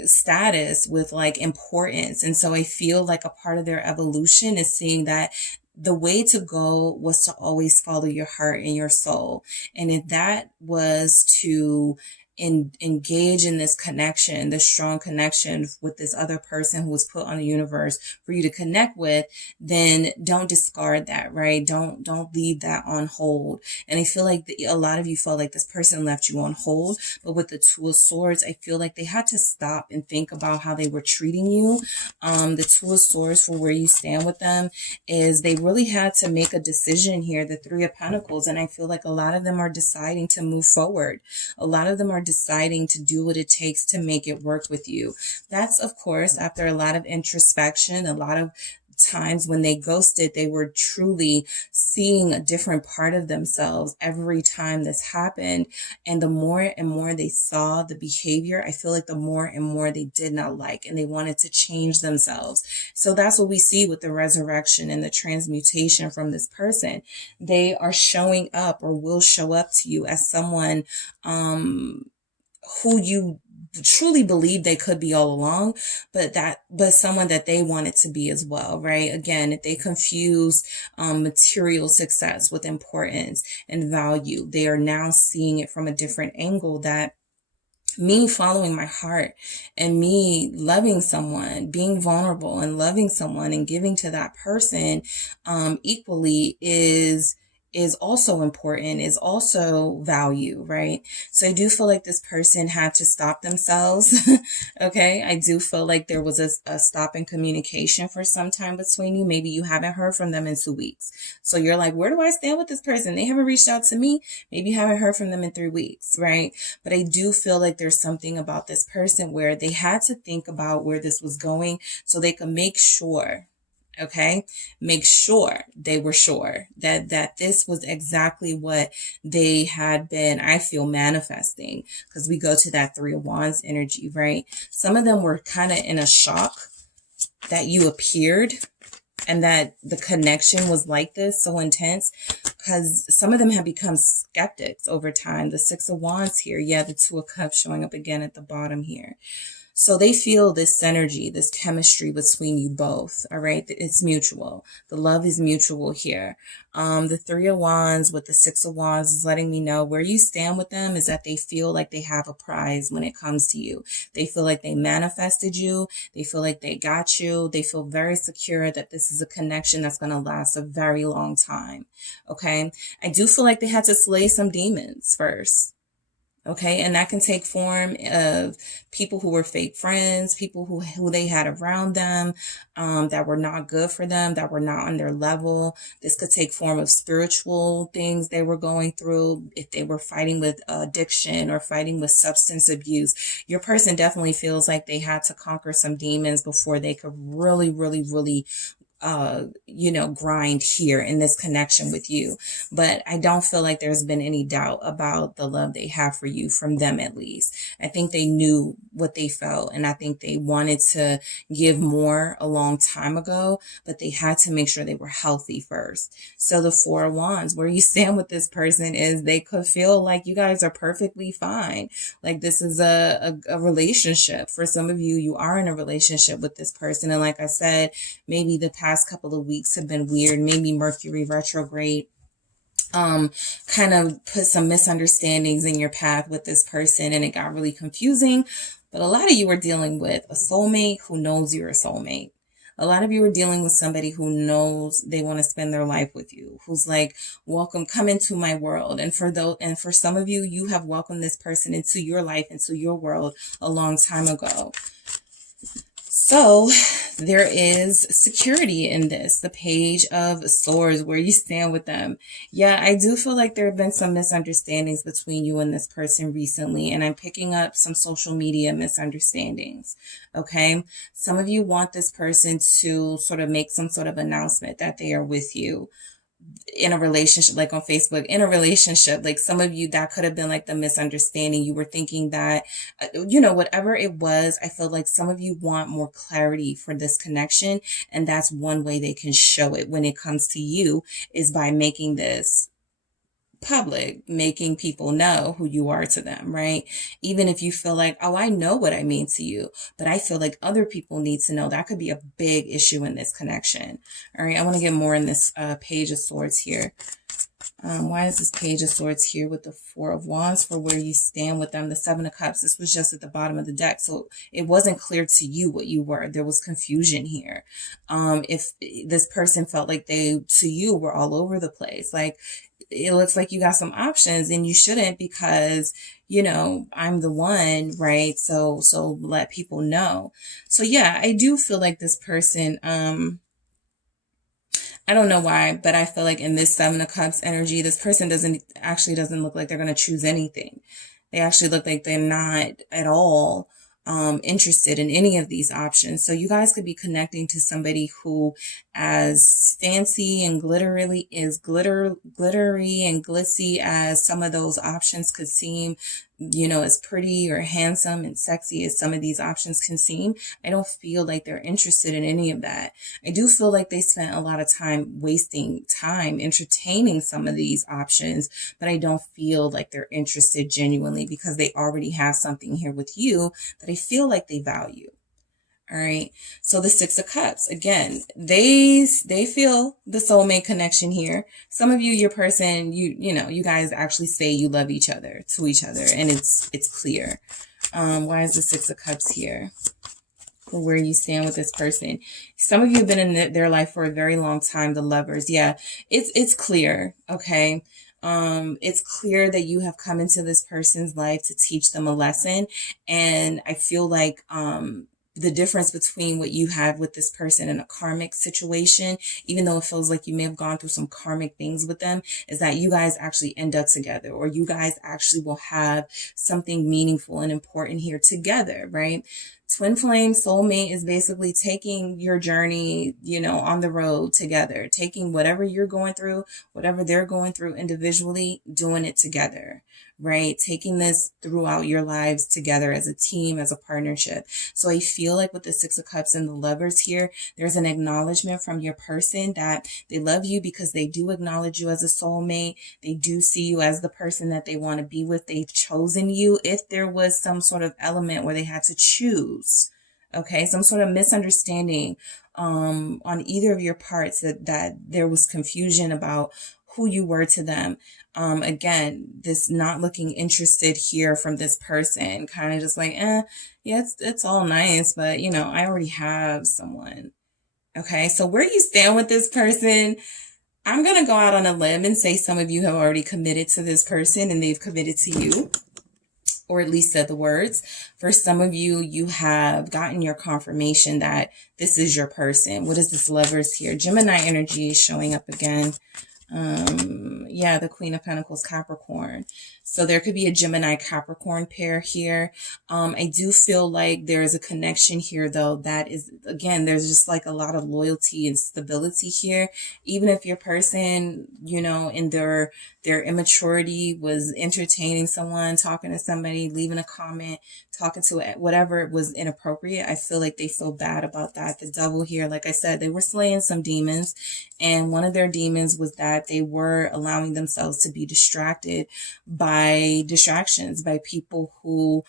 status with like importance. And so I feel like a part of their evolution is seeing that the way to go was to always follow your heart and your soul. And if that was to engage in this connection, this strong connection with this other person who was put on the universe for you to connect with, then don't discard that, right? Don't leave that on hold. And I feel like a lot of you felt like this person left you on hold, but with the Two of Swords, I feel like they had to stop and think about how they were treating you. The Two of Swords, for where you stand with them, is they really had to make a decision here, the Three of Pentacles. And I feel like a lot of them are deciding to move forward. A lot of them are deciding to do what it takes to make it work with you. That's, of course, after a lot of introspection, a lot of times when they ghosted, they were truly seeing a different part of themselves every time this happened. And the more and more they saw the behavior, I feel like the more and more they did not like, and they wanted to change themselves. So that's what we see with the resurrection and the transmutation from this person. They are showing up, or will show up to you, as someone who you truly believe they could be all along, but someone that they wanted to be as well, right? Again, if they confuse material success with importance and value, they are now seeing it from a different angle, that me following my heart and me loving someone, being vulnerable and loving someone and giving to that person equally is also important, is also value, right? So I do feel like this person had to stop themselves. Okay. I do feel like there was a stop in communication for some time between you. Maybe you haven't heard from them in 2 weeks. So you're like, where do I stand with this person? They haven't reached out to me. Maybe you haven't heard from them in 3 weeks, right? But I do feel like there's something about this person where they had to think about where this was going so they could make sure, okay, make sure they were sure that this was exactly what they had been, I feel, manifesting, because we go to that Three of Wands energy, right? Some of them were kind of in a shock that you appeared and that the connection was like this, so intense, because some of them have become skeptics over time. The Six of Wands here, yeah, the Two of Cups showing up again at the bottom here. So they feel this synergy, this chemistry between you both. All right. It's mutual. The love is mutual here. The Three of Wands with the Six of Wands is letting me know where you stand with them is that they feel like they have a prize when it comes to you. They feel like they manifested you. They feel like they got you. They feel very secure that this is a connection that's going to last a very long time. Okay. I do feel like they had to slay some demons first. Okay. And that can take form of people who were fake friends, people who they had around them, that were not good for them, that were not on their level. This could take form of spiritual things they were going through. If they were fighting with addiction or fighting with substance abuse, your person definitely feels like they had to conquer some demons before they could really, really, really grind here in this connection with you. But I don't feel like there's been any doubt about the love they have for you, from them at least. I think they knew what they felt, and I think they wanted to give more a long time ago, but they had to make sure they were healthy first. So the Four of Wands, where you stand with this person, is they could feel like you guys are perfectly fine. Like this is a relationship. For some of you, you are in a relationship with this person. And like I said, maybe the past couple of weeks have been weird. Maybe Mercury retrograde kind of put some misunderstandings in your path with this person, and it got really confusing. But a lot of you are dealing with a soulmate who knows you're a soulmate. A lot of you are dealing with somebody who knows they want to spend their life with you, who's like, welcome, come into my world. And for some of you, you have welcomed this person into your life, into your world a long time ago. So there is security in this, the Page of Swords, where you stand with them. Yeah, I do feel like there have been some misunderstandings between you and this person recently, and I'm picking up some social media misunderstandings. Okay. Some of you want this person to sort of make some sort of announcement that they are with you in a relationship, like on Facebook, in a relationship. Like some of you, that could have been like the misunderstanding. You were thinking that, whatever it was, I feel like some of you want more clarity for this connection. And that's one way they can show it when it comes to you, is by making this public, making people know who you are to them, right? Even if you feel like, oh, I know what I mean to you, but I feel like other people need to know. That could be a big issue in this connection. All right, I want to get more in this Page of Swords here. Why is this Page of Swords here with the Four of Wands for where you stand with them? The Seven of Cups, this was just at the bottom of the deck. So it wasn't clear to you what you were. There was confusion here. If this person felt like they, to you, were all over the place, like it looks like you got some options and you shouldn't, because, you know, I'm the one, right? So let people know. So yeah, I do feel like this person, I don't know why, but I feel like in this Seven of Cups energy, this person doesn't look like they're going to choose anything. They actually look like they're not at all interested in any of these options. So you guys could be connecting to somebody who, as fancy and glittery and glitzy as some of those options could seem, you know, as pretty or handsome and sexy as some of these options can seem, I don't feel like they're interested in any of that. I do feel like they spent a lot of time wasting time entertaining some of these options, but I don't feel like they're interested genuinely, because they already have something here with you that I feel like they value. All right. So the Six of Cups, again, they feel the soulmate connection here. Some of you, your person, you know, you guys actually say you love each other to each other, and it's clear. Why is the Six of Cups here for where you stand with this person? Some of you have been in their life for a very long time. The Lovers. Yeah, it's clear. Okay. It's clear that you have come into this person's life to teach them a lesson. And I feel like, the difference between what you have with this person in a karmic situation, even though it feels like you may have gone through some karmic things with them, is that you guys actually end up together, or you guys actually will have something meaningful and important here together, right? Twin flame soulmate is basically taking your journey, you know, on the road together, taking whatever you're going through, whatever they're going through individually, doing it together, right? Taking this throughout your lives together as a team, as a partnership. So I feel like with the Six of Cups and the Lovers here, there's an acknowledgement from your person that they love you because they do acknowledge you as a soulmate. They do see you as the person that they want to be with. They've chosen you. If there was some sort of element where they had to choose, okay, some sort of misunderstanding on either of your parts, that there was confusion about who you were to them. Again, this not looking interested here from this person, kind of just like, yeah, it's all nice, but you know, I already have someone. Okay, so where you stand with this person, I'm going to go out on a limb and say some of you have already committed to this person and they've committed to you, or at least said the words. For some of you, you have gotten your confirmation that this is your person. What is this Lovers here? Gemini energy is showing up again. Yeah, the Queen of Pentacles, Capricorn. So there could be a Gemini Capricorn pair here. I do feel like there's a connection here though that is, again, there's just like a lot of loyalty and stability here. Even if your person, you know, in their immaturity was entertaining someone, talking to somebody, leaving a comment, talking to whatever was inappropriate, I feel like they feel bad about that. The Devil here, like I said, they were slaying some demons, and one of their demons was that they were allowing themselves to be distracted by distractions, by people who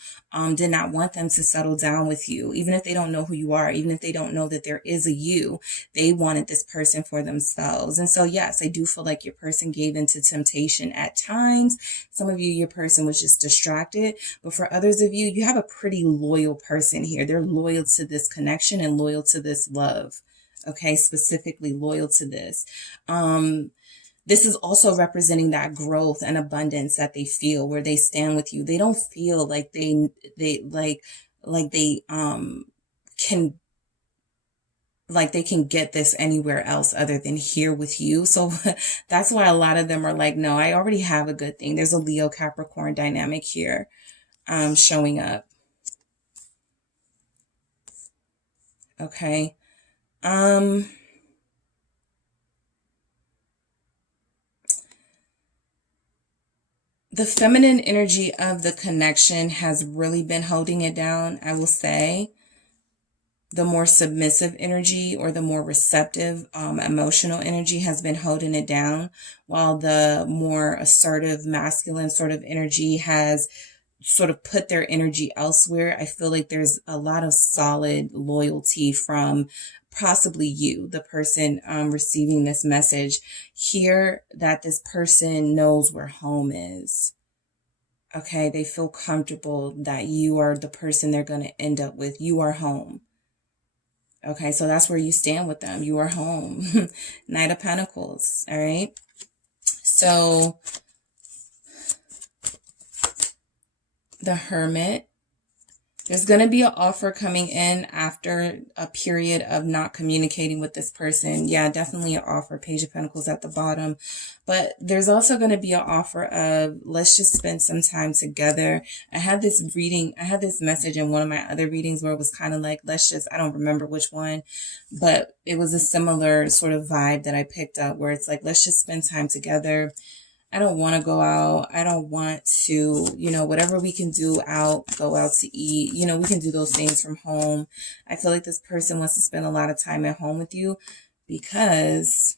did not want them to settle down with you. Even if they don't know who you are, even if they don't know that there is a you, they wanted this person for themselves. And so yes, I do feel like your person gave into temptation at times. Some of you, your person was just distracted, but for others of you, you have a pretty loyal person here. They're loyal to this connection and loyal to this love. Okay, specifically loyal to this. This is also representing that growth and abundance that they feel where they stand with you. They don't feel like they can get this anywhere else other than here with you. So that's why a lot of them are like, no, I already have a good thing. There's a Leo Capricorn dynamic here showing up. Okay. The feminine energy of the connection has really been holding it down, I will say. the more submissive energy or the more receptive emotional energy has been holding it down, while the more assertive masculine sort of energy has sort of put their energy elsewhere. I feel like there's a lot of solid loyalty from possibly you, the person receiving this message. Hear that this person knows where home is. Okay, they feel comfortable that you are the person they're going to end up with. You are home. Okay, so that's where you stand with them. You are home. Knight of Pentacles, all right? So the Hermit, there's going to be an offer coming in after a period of not communicating with this person. Yeah, definitely an offer. Page of Pentacles at the bottom. But there's also going to be an offer of, let's just spend some time together. I had this message in one of my other readings where it was kind of like, I don't remember which one, but it was a similar sort of vibe that I picked up where it's like, let's just spend time together. I don't want to go out. I don't want to, whatever we can do out, go out to eat. We can do those things from home. I feel like this person wants to spend a lot of time at home with you because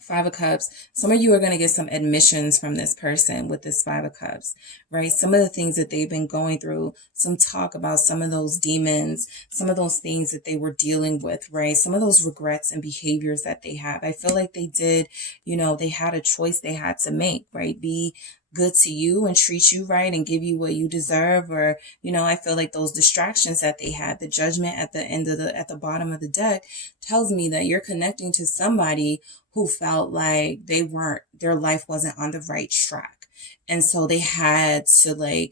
Five of Cups, some of you are going to get some admissions from this person with this Five of Cups, right? Some of the things that they've been going through, some talk about some of those demons, some of those things that they were dealing with, right? Some of those regrets and behaviors that they have. I feel like they did, they had a choice they had to make, right? Be good to you and treat you right and give you what you deserve. Or, I feel like those distractions that they had, the Judgment at the bottom of the deck tells me that you're connecting to somebody who felt like their life wasn't on the right track. And so they had to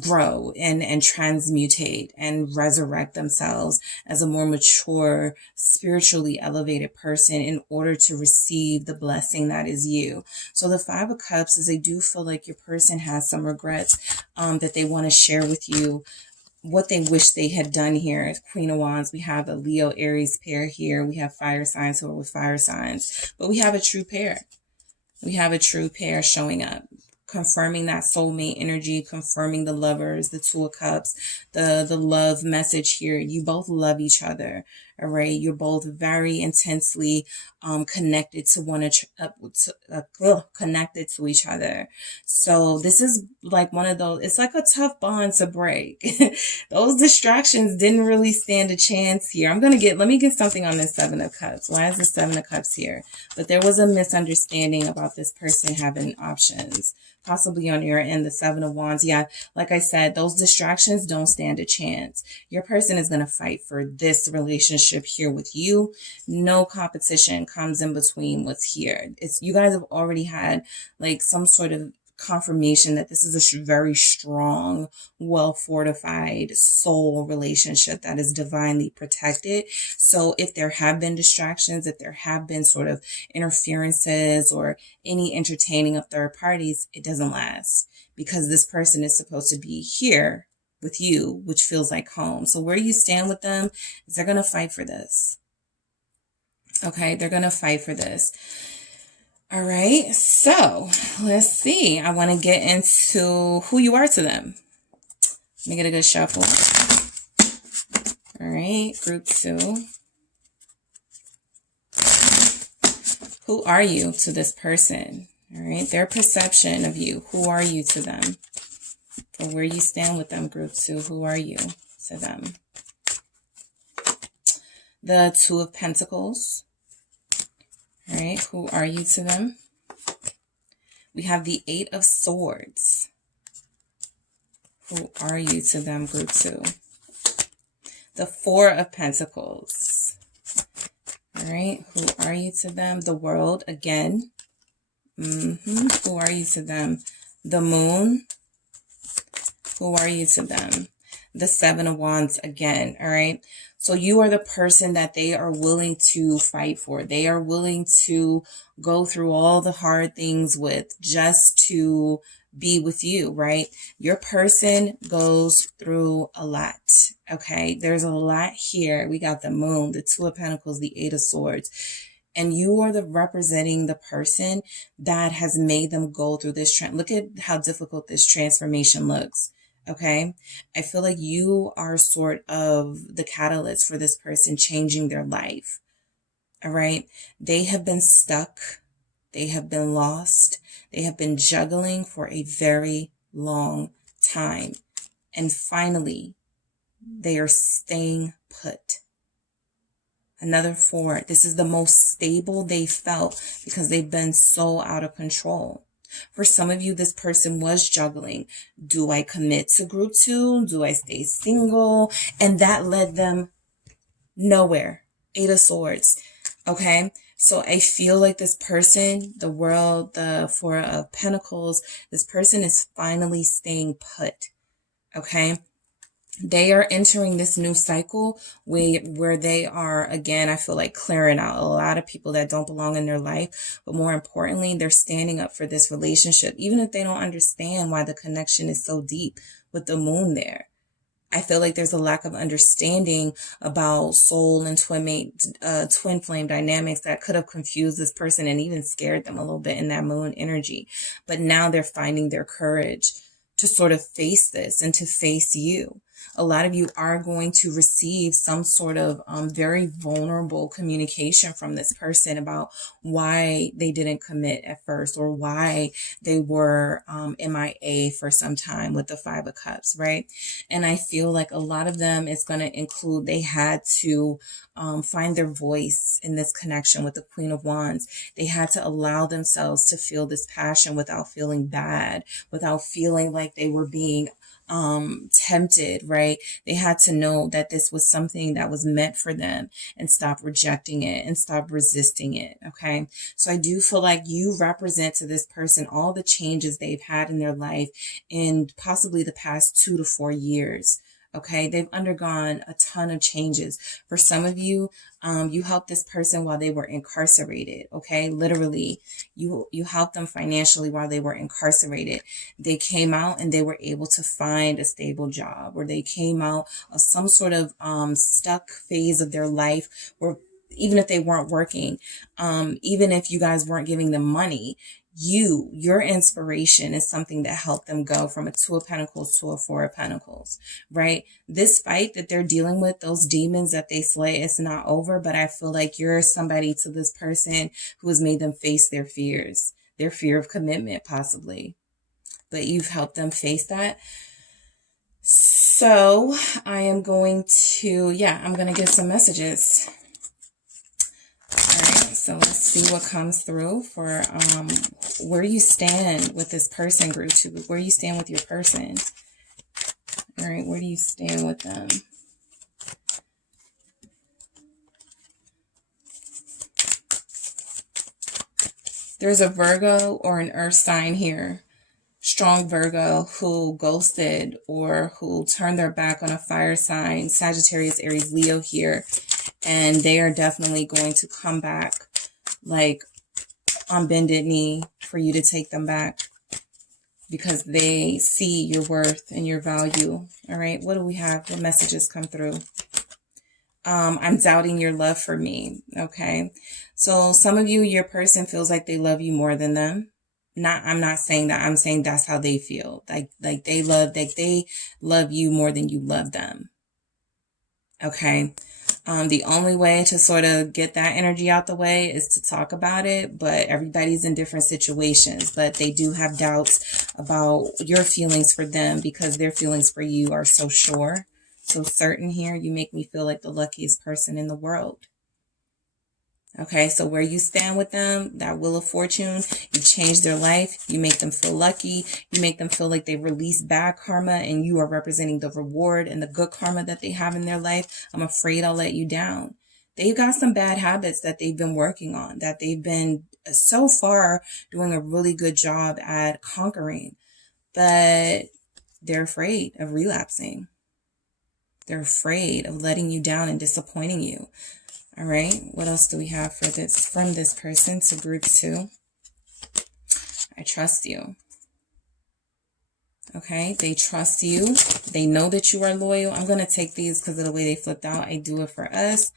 grow and transmutate and resurrect themselves as a more mature, spiritually elevated person in order to receive the blessing that is you. So the Five of Cups is, I do feel like your person has some regrets that they want to share with you, what they wish they had done here. Queen of Wands, we have a Leo Aries pair here. We have fire signs who are with fire signs, but we have a true pair. We have a true pair showing up, confirming that soulmate energy, confirming the lovers, the Two of Cups, the love message here. You both love each other, all right? You're both very intensely connected connected to each other. So this is like one of those, it's like a tough bond to break. Those distractions didn't really stand a chance here. Let me get something on this Seven of Cups. Why is the Seven of Cups here? But there was a misunderstanding about this person having options, possibly on your end. The Seven of Wands. Yeah, like I said, those distractions don't stand a chance. Your person is going to fight for this relationship here with you. No competition comes in between what's here. You guys have already had some sort of confirmation that this is a very strong, well-fortified soul relationship that is divinely protected. So if there have been distractions, if there have been sort of interferences or any entertaining of third parties, it doesn't last, because this person is supposed to be here with you, which feels like home. So where you stand with them is they're going to fight for this. Okay, they're going to fight for this. All right, so let's see. I want to get into who you are to them. Let me get a good shuffle. All right, group 2. Who are you to this person? All right, their perception of you. Who are you to them? For where you stand with them, group 2. Who are you to them? The Two of Pentacles. All right, who are you to them? We have the Eight of Swords. Who are you to them, group 2? The Four of Pentacles. All right, who are you to them? The World again. Who are you to them? The Moon. Who are you to them? The Seven of Wands again. All right. So you are the person that they are willing to fight for. They are willing to go through all the hard things with, just to be with you, right? Your person goes through a lot. Okay. There's a lot here. We got the Moon, the Two of Pentacles, the Eight of Swords. And you are representing the person that has made them go through this. Look at how difficult this transformation looks. Okay. I feel like you are sort of the catalyst for this person changing their life. All right. They have been stuck. They have been lost. They have been juggling for a very long time. And finally, they are staying put. Another 4. This is the most stable they felt because they've been so out of control. For some of you, this person was juggling. Do I commit to group 2? Do I stay single? And that led them nowhere. 8 of Swords. Okay. So I feel like this person, the World, the 4 of Pentacles, this person is finally staying put. Okay. They are entering this new cycle where they are, again, I feel like clearing out a lot of people that don't belong in their life. But more importantly, they're standing up for this relationship, even if they don't understand why the connection is so deep with the moon there. I feel like there's a lack of understanding about soul and twin flame dynamics that could have confused this person and even scared them a little bit in that moon energy. But now they're finding their courage to sort of face this and to face you. A lot of you are going to receive some sort of very vulnerable communication from this person about why they didn't commit at first, or why they were MIA for some time with the 5 of Cups, right? And I feel like a lot of them is going to include they had to find their voice in this connection with the Queen of Wands. They had to allow themselves to feel this passion without feeling bad, without feeling like they were being tempted, right? They had to know that this was something that was meant for them and stop rejecting it and stop resisting it. Okay. So I do feel like you represent to this person all the changes they've had in their life in possibly the past 2 to 4 years. Okay. They've undergone a ton of changes. For some of you, you helped this person while they were incarcerated. Okay. Literally, you helped them financially while they were incarcerated. They came out and they were able to find a stable job, or they came out of some sort of, stuck phase of their life where even if they weren't working, even if you guys weren't giving them money, your inspiration is something that helped them go from a 2 of Pentacles to a 4 of Pentacles, right? This fight that they're dealing with, those demons that they slay, it's not over, but I feel like you're somebody to this person who has made them face their fears, their fear of commitment possibly, but you've helped them face that. So I am going to, I'm going to give some messages. All right, so let's see what comes through for where you stand with this person, group 2, where you stand with your person. All right, where do you stand with them? There's a Virgo or an earth sign here. Strong Virgo who ghosted or who turned their back on a fire sign. Sagittarius, Aries, Leo here. And they are definitely going to come back like on bended knee for you to take them back, because they see your worth and your value. All right. What do we have? What messages come through? I'm doubting your love for me. Okay. So some of you, your person feels like they love you more than them. I'm not saying that. I'm saying that's how they feel. Like they love you more than you love them. Okay. The only way to sort of get that energy out the way is to talk about it, but everybody's in different situations, but they do have doubts about your feelings for them because their feelings for you are so sure, so certain here. You make me feel like the luckiest person in the world. Okay, so where you stand with them, that Wheel of Fortune, you change their life, you make them feel lucky, you make them feel like they release bad karma, and you are representing the reward and the good karma that they have in their life. I'm afraid I'll let you down. They've got some bad habits that they've been working on, that they've been so far doing a really good job at conquering, but they're afraid of relapsing. They're afraid of letting you down and disappointing you. All right, what else do we have for this from this person to group 2? I trust you. Okay, they trust you. They know that you are loyal. I'm going to take these because of the way they flipped out. I do it for us.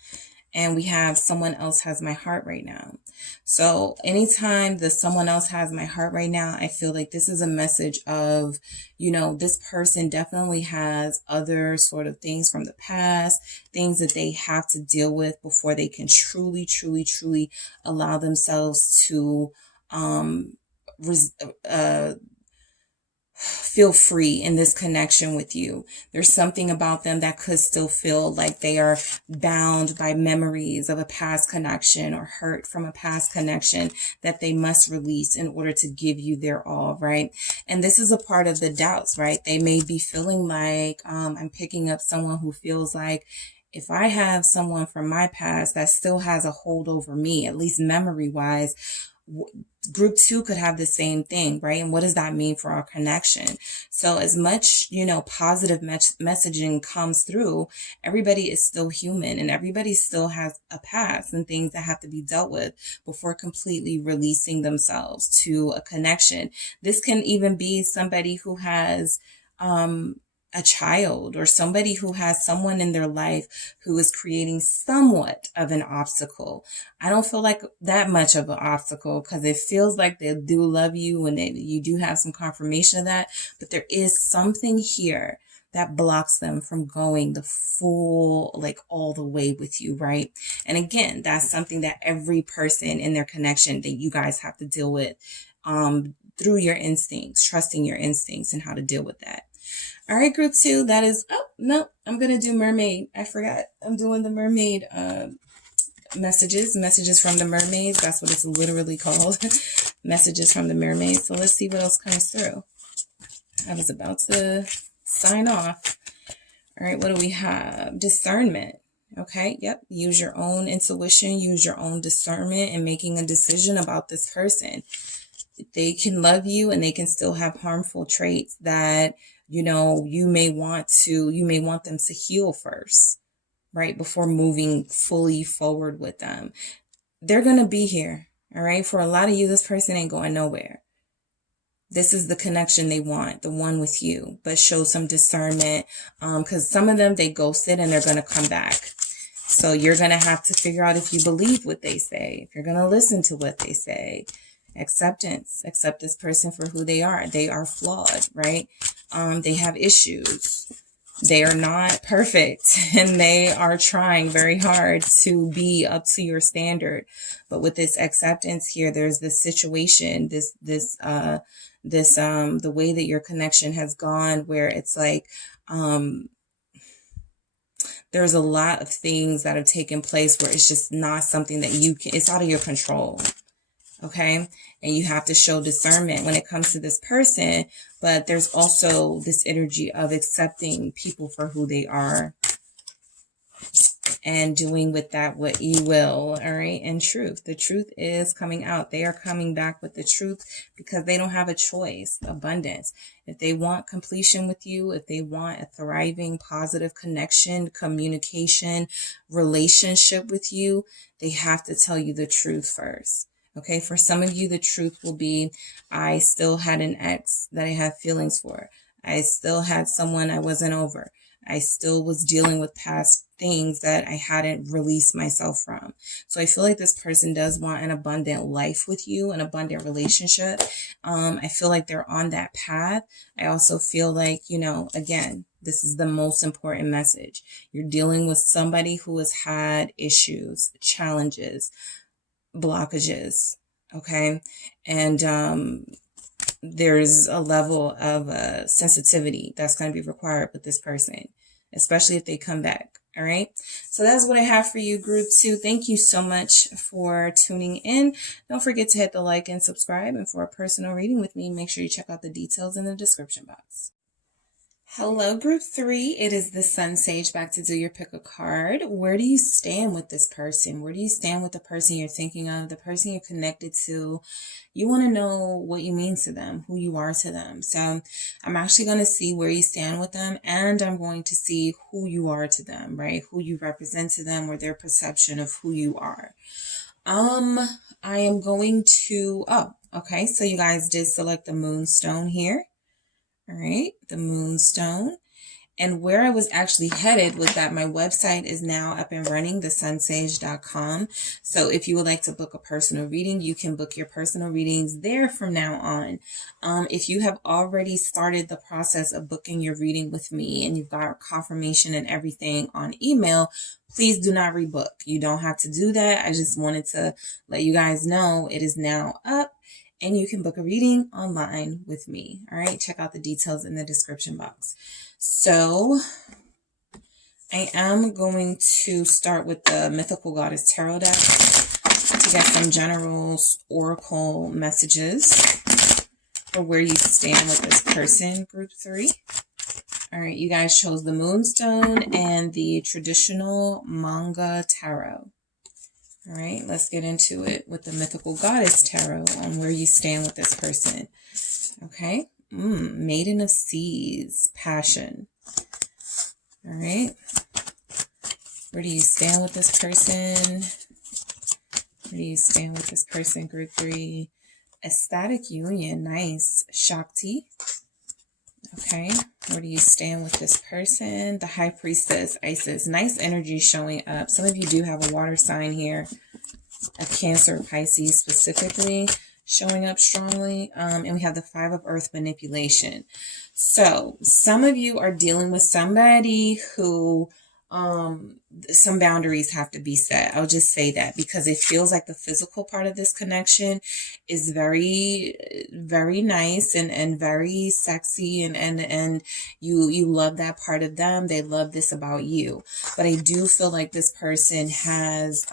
And we have someone else has my heart right now. So anytime the someone else has my heart right now, I feel like this is a message of, you know, this person definitely has other sort of things from the past, things that they have to deal with before they can truly, truly, truly allow themselves to feel free in this connection with you. There's something about them that could still feel like they are bound by memories of a past connection or hurt from a past connection that they must release in order to give you their all, right? And this is a part of the doubts, right? They may be feeling like, I'm picking up someone who feels like, if I have someone from my past that still has a hold over me, at least memory wise, group 2 could have the same thing, right? And what does that mean for our connection? So as much, you know, positive messaging comes through, everybody is still human and everybody still has a past and things that have to be dealt with before completely releasing themselves to a connection. This can even be somebody who has, a child or somebody who has someone in their life who is creating somewhat of an obstacle. I don't feel like that much of an obstacle because it feels like they do love you and you do have some confirmation of that. But there is something here that blocks them from going the full, like all the way with you, right? And again, that's something that every person in their connection that you guys have to deal with through your instincts, trusting your instincts and how to deal with that. All right, group 2, that is, oh, no, I'm going to do mermaid. I forgot. I'm doing the mermaid messages from the mermaids. That's what it's literally called. Messages from the mermaids. So let's see what else comes through. I was about to sign off. All right, what do we have? Discernment. Okay, yep. Use your own intuition, use your own discernment in making a decision about this person. They can love you and they can still have harmful traits that, you know, you may want them to heal first, right? Before moving fully forward with them. They're going to be here. All right. For a lot of you, this person ain't going nowhere. This is the connection they want, the one with you, but show some discernment. Cause some of them, they ghosted and they're going to come back. So you're going to have to figure out if you believe what they say, if you're going to listen to what they say. Acceptance. Accept this person for who they are. They are flawed, right? They have issues. They are not perfect and they are trying very hard to be up to your standard. But with this acceptance here, there's this situation, the way that your connection has gone where it's like, there's a lot of things that have taken place where it's just not something that it's out of your control. Okay. And you have to show discernment when it comes to this person, but there's also this energy of accepting people for who they are and doing with that what you will. All right. And truth. The truth is coming out. They are coming back with the truth because they don't have a choice. Abundance. If they want completion with you, if they want a thriving, positive connection, communication, relationship with you, they have to tell you the truth first. Okay, for some of you, the truth will be, I still had an ex that I have feelings for. I still had someone I wasn't over. I still was dealing with past things that I hadn't released myself from. So I feel like this person does want an abundant life with you, an abundant relationship. I feel like they're on that path. I also feel like, you know, again, this is the most important message. You're dealing with somebody who has had issues, challenges, blockages. Okay. And there's a level of sensitivity that's going to be required with this person, especially if they come back. All right. So that's what I have for you, group 2. Thank you so much for tuning in. Don't forget to hit the like and subscribe. And for a personal reading with me, make sure you check out the details in the description box. Hello, group 3. It is the SunSage back to do your pick a card. Where do you stand with this person? Where do you stand with the person you're thinking of, the person you're connected to? You want to know what you mean to them, who you are to them. So I'm actually going to see where you stand with them, and I'm going to see who you are to them, right? Who you represent to them, or their perception of who you are. I am going to, okay. So you guys did select the moonstone here. All right, the moonstone. And where I was actually headed was that my website is now up and running, TheSunSage.com. So if you would like to book a personal reading, you can book your personal readings there from now on. If you have already started the process of booking your reading with me and you've got confirmation and everything on email, please do not rebook. You don't have to do that. I just wanted to let you guys know it is now up and you can book a reading online with me. All right, check out the details in the description box. So I am going to start with the Mythical Goddess Tarot deck to get some general oracle messages for where you stand with this person, group 3. All right, you guys chose the Moonstone and the traditional manga tarot. All right, let's get into it with the Mythical Goddess Tarot on where you stand with this person. Okay. Maiden of Seas, passion. All right. Where do you stand with this person? Where do you stand with this person, group 3? Ecstatic union, nice. Shakti. Okay. Where do you stand with this person? The High Priestess, Isis. Nice energy showing up. Some of you do have a water sign here. A Cancer, Pisces specifically, showing up strongly. And we have the 5 of Earth, manipulation. So some of you are dealing with somebody who some boundaries have to be set. I'll just say that because it feels like the physical part of this connection is very, very nice and very sexy, and you love that part of them. They love this about you. But I do feel like this person has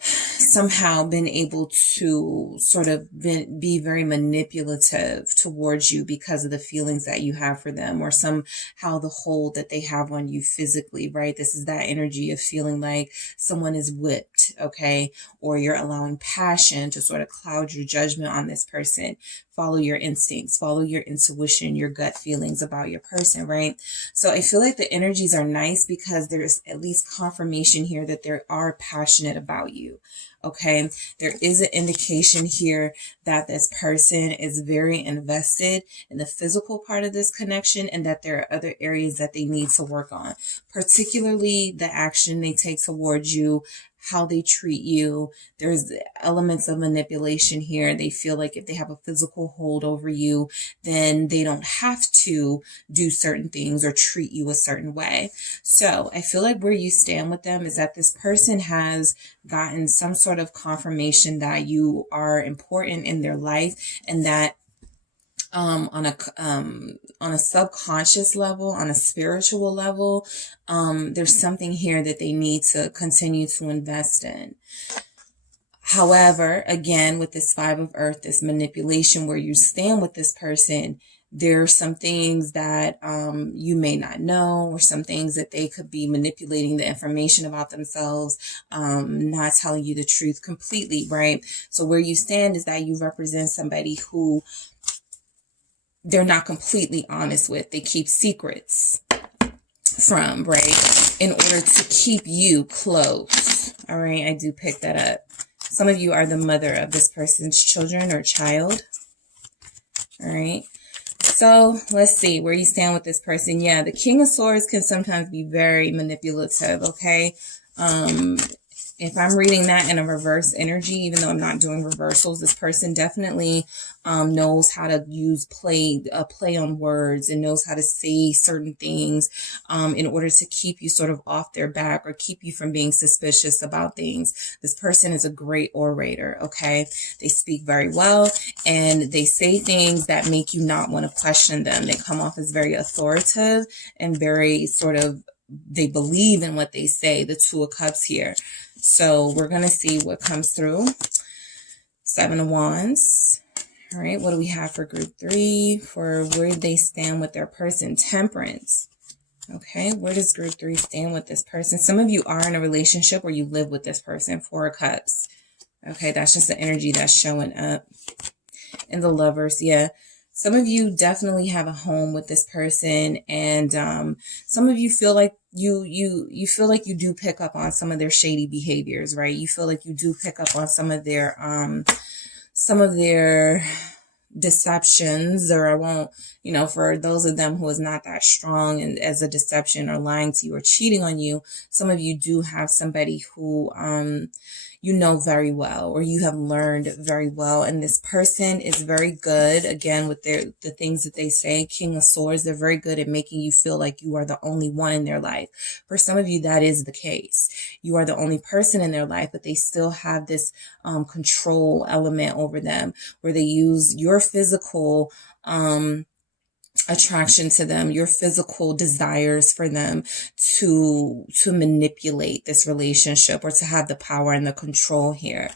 somehow been able to sort of be very manipulative towards you because of the feelings that you have for them, or somehow the hold that they have on you physically, right? This is that energy of feeling like someone is whipped, okay? Or you're allowing passion to sort of cloud your judgment on this person. Follow your instincts, follow your intuition, your gut feelings about your person, right? So I feel like the energies are nice because there's at least confirmation here that they are passionate about you. Okay, there is an indication here that this person is very invested in the physical part of this connection and that there are other areas that they need to work on, particularly the action they take towards you, how they treat you. There's elements of manipulation here. They feel like if they have a physical hold over you, then they don't have to do certain things or treat you a certain way. So I feel like where you stand with them is that this person has gotten some sort of confirmation that you are important in their life, and that on a subconscious level, on a spiritual level, there's something here that they need to continue to invest in. However, again, with this 5 of Earth, this manipulation, where you stand with this person, there are some things that you may not know, or some things that they could be manipulating the information about themselves, not telling you the truth completely, right? So where you stand is that you represent somebody who they're not completely honest with. They keep secrets from, right? In order to keep you close. All right, I do pick that up. Some of you are the mother of this person's children or child. All right. So let's see where you stand with this person. Yeah, the King of Swords can sometimes be very manipulative, okay? If I'm reading that in a reverse energy, even though I'm not doing reversals, this person definitely knows how to use play on words, and knows how to say certain things in order to keep you sort of off their back, or keep you from being suspicious about things. This person is a great orator, okay? They speak very well, and they say things that make you not want to question them. They come off as very authoritative and very sort of, they believe in what they say, the 2 of Cups here. So we're going to see what comes through. 7 of Wands. All right. What do we have for group 3? For where they stand with their person? Temperance. Okay. Where does group 3 stand with this person? Some of you are in a relationship where you live with this person. 4 of Cups. Okay. That's just the energy that's showing up. And the Lovers. Yeah. Some of you definitely have a home with this person, and some of you feel like you feel like you do pick up on some of their shady behaviors, right? You feel like you do pick up on some of their deceptions, or I won't, you know, for those of them who is not that strong and as a deception or lying to you or cheating on you, some of you do have somebody who, you know very well, or you have learned very well. And this person is very good, again, with the things that they say, King of Swords, they're very good at making you feel like you are the only one in their life. For some of you, that is the case. You are the only person in their life, but they still have this control element over them, where they use your physical attraction to them, your physical desires for them to manipulate this relationship, or to have the power and the control here.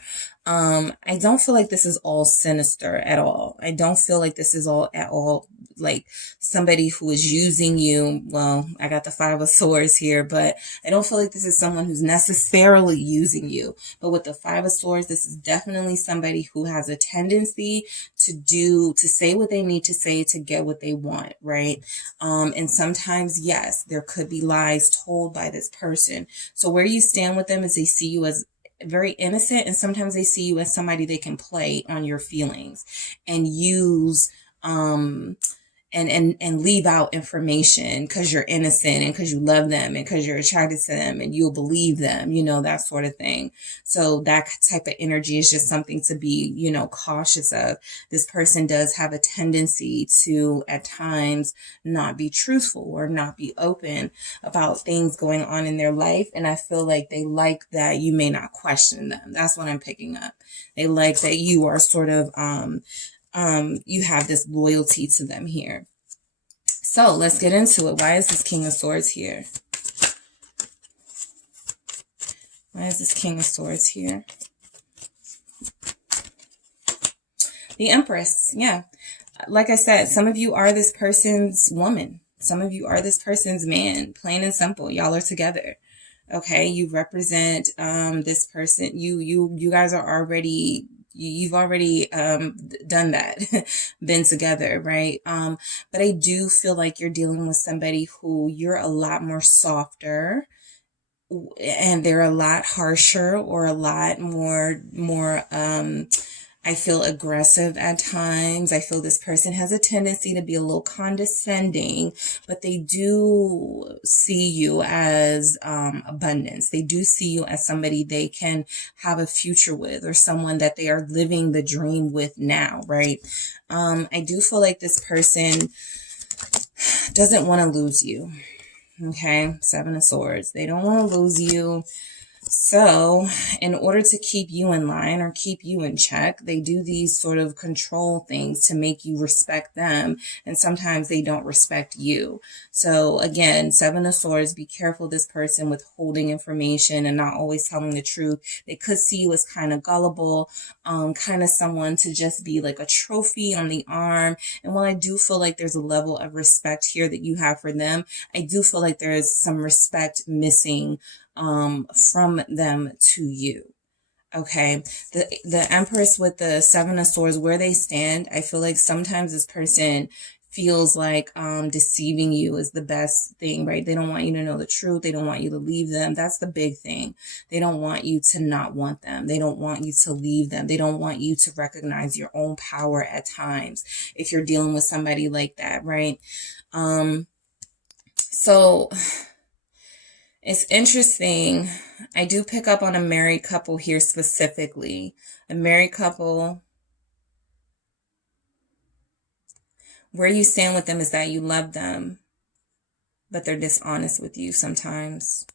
I don't feel like this is all sinister at all. I don't feel like this is all at all like somebody who is using you. Well, I got the Five of Swords here, but I don't feel like this is someone who's necessarily using you. But with the Five of Swords, this is definitely somebody who has a tendency to say what they need to say to get what they want, right? And sometimes, yes, there could be lies told by this person. So where you stand with them is they see you as very innocent, and sometimes they see you as somebody they can play on your feelings and use and leave out information because you're innocent and because you love them and because you're attracted to them and you'll believe them, you know, that sort of thing. So that type of energy is just something to be, you know, cautious of. This person does have a tendency to at times not be truthful or not be open about things going on in their life. And I feel like they like that you may not question them. That's what I'm picking up. They like that you are sort of, you have this loyalty to them here. So let's get into it. Why is this King of Swords here? Why is this King of Swords here? The Empress. Yeah. Like I said, some of you are this person's woman. Some of you are this person's man. Plain and simple. Y'all are together. Okay. You represent this person. You guys are already... You've already done that, been together, right? But I do feel like you're dealing with somebody who you're a lot more softer, and they're a lot harsher, or a lot more I feel aggressive at times. I feel this person has a tendency to be a little condescending, but they do see you as abundance. They do see you as somebody they can have a future with, or someone that they are living the dream with now, right? I do feel like this person doesn't want to lose you. Okay, Seven of Swords. They don't want to lose you. So in order to keep you in line or keep you in check, they do these sort of control things to make you respect them. And sometimes they don't respect you. So again, Seven of Swords, be careful this person with holding information and not always telling the truth. They could see you as kind of gullible, kind of someone to just be like a trophy on the arm. And while I do feel like there's a level of respect here that you have for them, I do feel like there is some respect missing from them to you. Okay. The Empress with the Seven of Swords, where they stand, I feel like sometimes this person feels like deceiving you is the best thing, right? They don't want you to know the truth. They don't want you to leave them. That's the big thing. They don't want you to not want them. They don't want you to leave them. They don't want you to recognize your own power at times if you're dealing with somebody like that, right? So it's interesting. I do pick up on a married couple here specifically. A married couple. Where you stand with them is that you love them, but they're dishonest with you sometimes.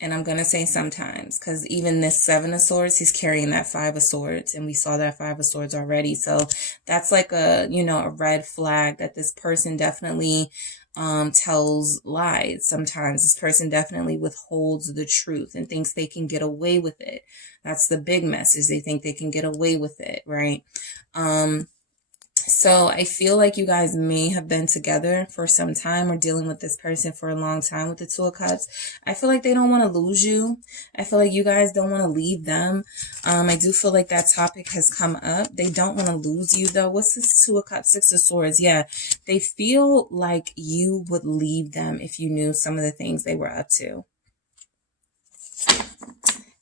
And I'm going to say sometimes, because even this Seven of Swords, he's carrying that Five of Swords. And we saw that Five of Swords already. So that's like a, you know, a red flag that this person definitely tells lies. Sometimes this person definitely withholds the truth and thinks they can get away with it. That's the big message. They think they can get away with it, right? So I feel like you guys may have been together for some time or dealing with this person for a long time with the Two of Cups. I feel like they don't want to lose you. I feel like you guys don't want to leave them. I do feel like that topic has come up. They don't want to lose you though. What's this Two of Cups, Six of Swords? Yeah, they feel like you would leave them if you knew some of the things they were up to.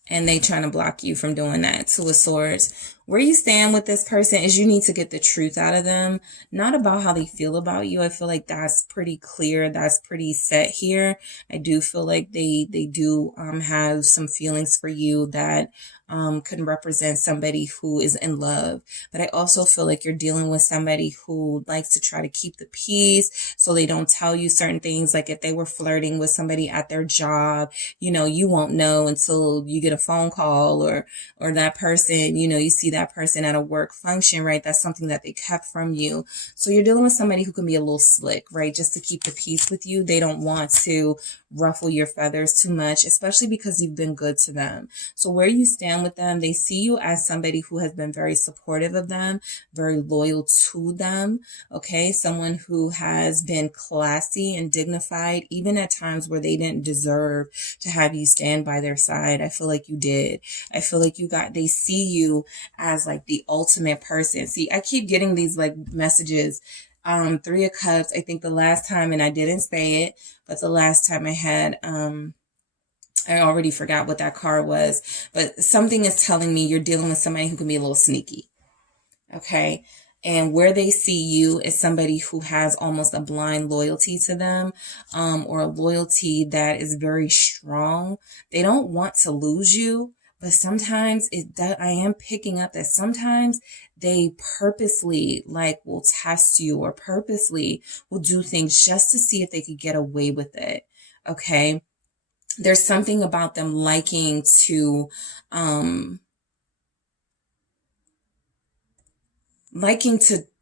And they trying to block you from doing that. Two of Swords. Where you stand with this person is you need to get the truth out of them, not about how they feel about you. I feel like that's pretty clear. That's pretty set here. I do feel like they do have some feelings for you that can represent somebody who is in love. But I also feel like you're dealing with somebody who likes to try to keep the peace, so they don't tell you certain things. Like if they were flirting with somebody at their job, you know, you won't know until you get a phone call, or that person, you know, you see that person at a work function, right? That's something that they kept from you. So you're dealing with somebody who can be a little slick, right? Just to keep the peace with you. They don't want to ruffle your feathers too much, especially because you've been good to them. So where you stand with them, they see you as somebody who has been very supportive of them, very loyal to them, okay? Someone who has been classy and dignified, even at times where they didn't deserve to have you stand by their side. I feel like you did. I feel like they see you as like the ultimate person. See, I keep getting these like messages. 3 of Cups, I think the last time, and I didn't say it, but the last time I had, I already forgot what that card was, but something is telling me you're dealing with somebody who can be a little sneaky. Okay. And where they see you is somebody who has almost a blind loyalty to them, or a loyalty that is very strong. They don't want to lose you, but sometimes I am picking up that sometimes they purposely like will test you, or purposely will do things just to see if they could get away with it. Okay. There's something about them liking to,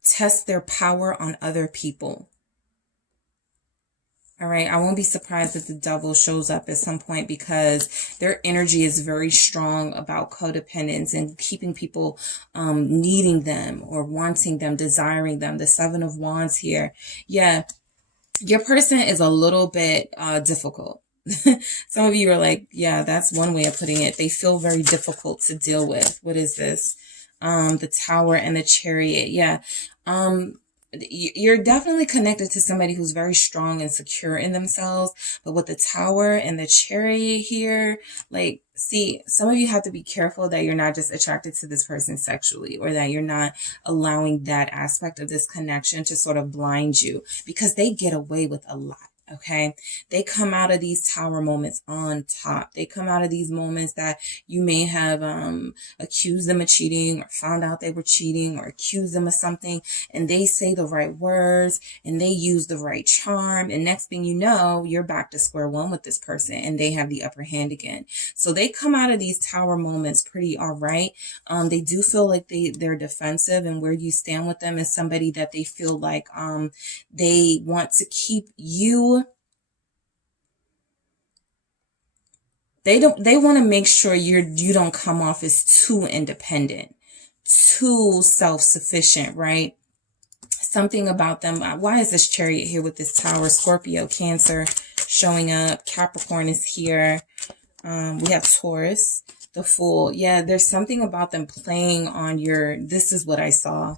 test their power on other people. All right. I won't be surprised if the devil shows up at some point, because their energy is very strong about codependence and keeping people needing them or wanting them, desiring them. The 7 of Wands here. Yeah. Your person is a little bit difficult. Some of you are like, yeah, that's one way of putting it. They feel very difficult to deal with. What is this? The Tower and the Chariot. Yeah. You're definitely connected to somebody who's very strong and secure in themselves. But with the Tower and the Chariot here, like, see, some of you have to be careful that you're not just attracted to this person sexually, or that you're not allowing that aspect of this connection to sort of blind you, because they get away with a lot. Okay. They come out of these Tower moments on top. They come out of these moments that you may have accused them of cheating, or found out they were cheating, or accused them of something, and they say the right words and they use the right charm, and next thing you know, you're back to square one with this person and they have the upper hand again. So they come out of these Tower moments pretty all right. They do feel like they're defensive, and where you stand with them is somebody that they feel like they want to keep you. They want to make sure you don't come off as too independent, too self-sufficient, right? Something about them. Why is this Chariot here with this Tower? Scorpio, Cancer showing up. Capricorn is here. We have Taurus, the Fool. Yeah, there's something about them playing on this is what I saw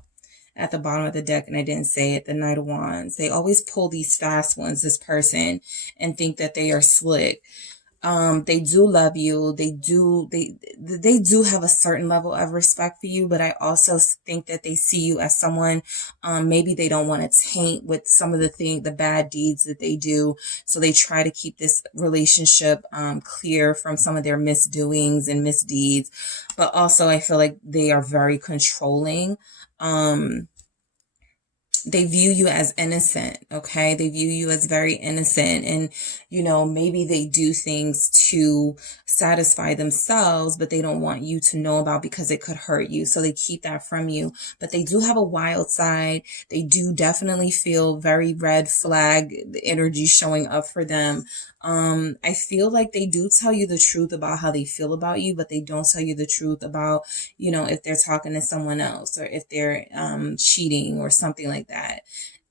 at the bottom of the deck, and I didn't say it, the Knight of Wands. They always pull these fast ones, this person, and think that they are slick. They do love you. They do have a certain level of respect for you, but I also think that they see you as someone, maybe they don't want to taint with some of the bad deeds that they do. So they try to keep this relationship, clear from some of their misdoings and misdeeds. But also I feel like they are very controlling. They view you as innocent, okay? They view you as very innocent, and, you know, maybe they do things to satisfy themselves, but they don't want you to know about because it could hurt you. So they keep that from you, but they do have a wild side. They do definitely feel very red flag energy showing up for them. I feel like they do tell you the truth about how they feel about you, but they don't tell you the truth about, you know, if they're talking to someone else, or if they're cheating or something like that.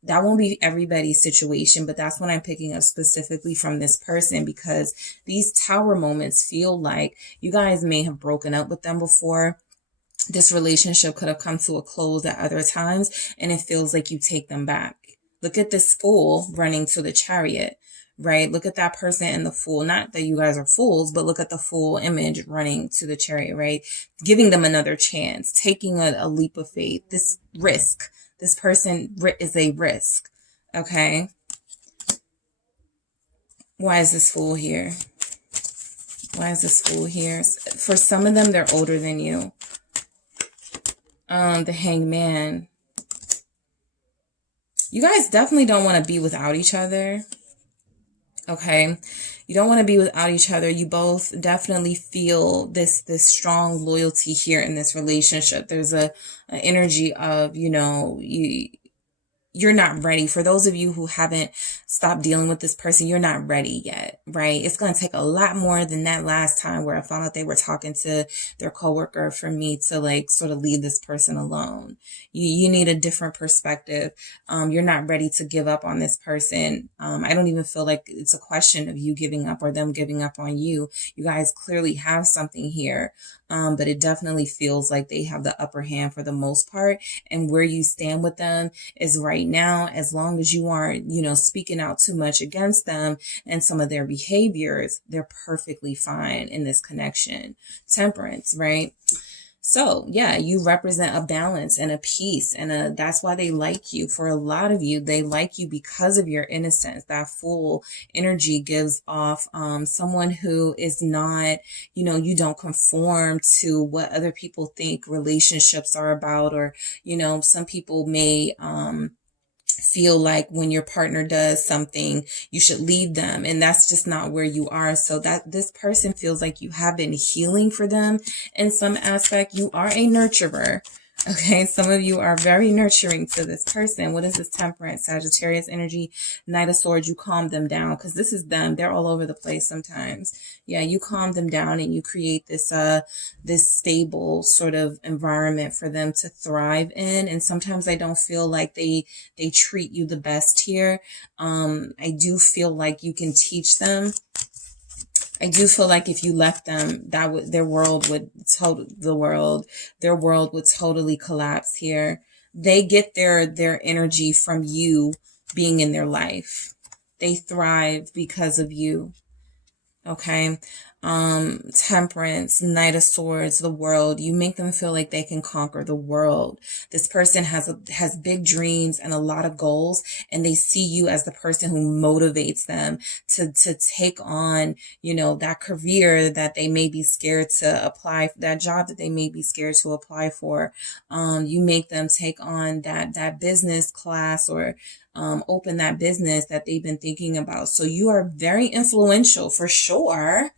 That won't be everybody's situation, but that's what I'm picking up specifically from this person, because these Tower moments feel like you guys may have broken up with them before. This relationship could have come to a close at other times, and it feels like you take them back. Look at this Fool running to the Chariot. right? Look at that person and the Fool. Not that you guys are fools, but look at the Fool image running to the Chariot, right? Giving them another chance, taking a leap of faith. This risk, this person is a risk, okay? Why is this Fool here? Why is this Fool here? For some of them, they're older than you. The Hangman. You guys definitely don't want to be without each other. Okay. You don't want to be without each other. You both definitely feel this strong loyalty here in this relationship. There's an energy of, you know, you're not ready. For those of you who haven't stopped dealing with this person, you're not ready yet, right? It's going to take a lot more than that last time where I found out they were talking to their coworker for me to like sort of leave this person alone. You need a different perspective. You're not ready to give up on this person. I don't even feel like it's a question of you giving up or them giving up on you. You guys clearly have something here. But it definitely feels like they have the upper hand for the most part. And where you stand with them is right now, as long as you aren't, you know, speaking out too much against them and some of their behaviors, they're perfectly fine in this connection. Temperance, right? So yeah, you represent a balance and a peace, and that's why they like you. For a lot of you, they like you because of your innocence. That Fool energy gives off someone who is not, you know, you don't conform to what other people think relationships are about, or, you know, some people may feel like when your partner does something, you should leave them. And that's just not where you are. So that this person feels like you have been healing for them in some aspect. You are a nurturer. Okay, some of you are very nurturing to this person. What is this? Temperance, Sagittarius energy, Knight of Swords. You calm them down because this is them. They're all over the place sometimes. Yeah, you calm them down and you create this this stable sort of environment for them to thrive in. And sometimes I don't feel like they treat you the best here. I do feel like you can teach them. I do feel like if you left them, their world would totally collapse here. They get their energy from you being in their life. They thrive because of you. Okay. Temperance, Knight of Swords, the World. You make them feel like they can conquer the world. This person has big dreams and a lot of goals, and they see you as the person who motivates them to take on, you know, that career that they may be scared to apply, that job that they may be scared to apply for. You make them take on that business class, or open that business that they've been thinking about. So you are very influential for sure.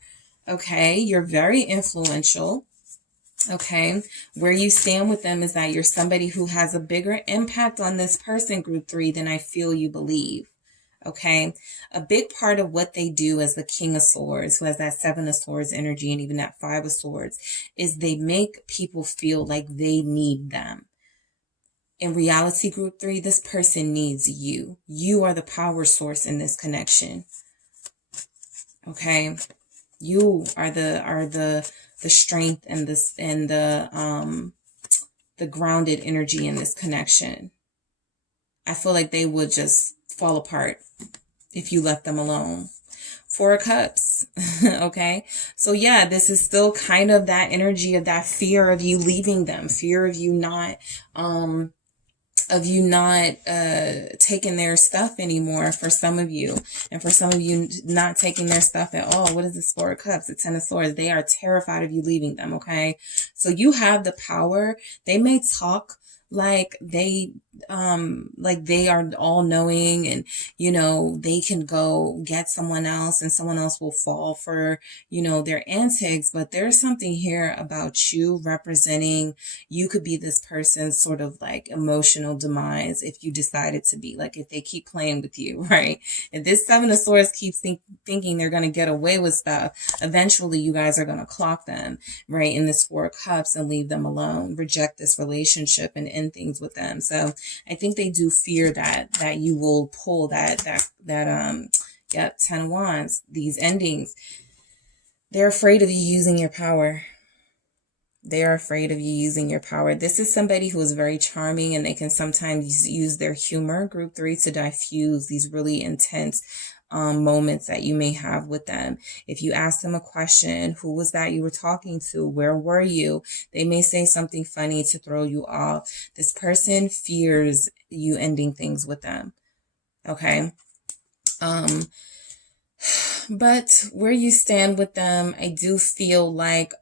Okay, you're very influential. Okay, where you stand with them is that you're somebody who has a bigger impact on this person, group 3, than I feel you believe. Okay, a big part of what they do as the King of Swords, who has that 7 of Swords energy and even that 5 of Swords, is they make people feel like they need them. In reality, group 3, this person needs you. You are the power source in this connection. Okay. You are the strength and the grounded energy in this connection. I feel like they would just fall apart if you left them alone. 4 of Cups. Okay. So yeah, this is still kind of that energy of that fear of you leaving them, fear of you not taking their stuff anymore for some of you, and for some of you not taking their stuff at all. What is this 4 of Cups? The 10 of Swords. They are terrified of you leaving them. Okay. So you have the power. They may talk like they are all knowing, and, you know, they can go get someone else and someone else will fall for, you know, their antics. But there's something here about you representing, you could be this person's sort of like emotional demise if you decided to be, like, if they keep playing with you, right? If this 7 of Swords keeps thinking they're going to get away with stuff, eventually you guys are going to clock them, right, in this 4 of Cups and leave them alone, reject this relationship and end things with them. So I think they do fear that you will pull that 10 of Wands, these endings. They're afraid of you using your power. They are afraid of you using your power. This is somebody who is very charming, and they can sometimes use their humor, group 3, to diffuse these really intense moments that you may have with them. If you ask them a question, who was that you were talking to? Where were you? They may say something funny to throw you off. This person fears you ending things with them. Okay. But where you stand with them, I do feel like,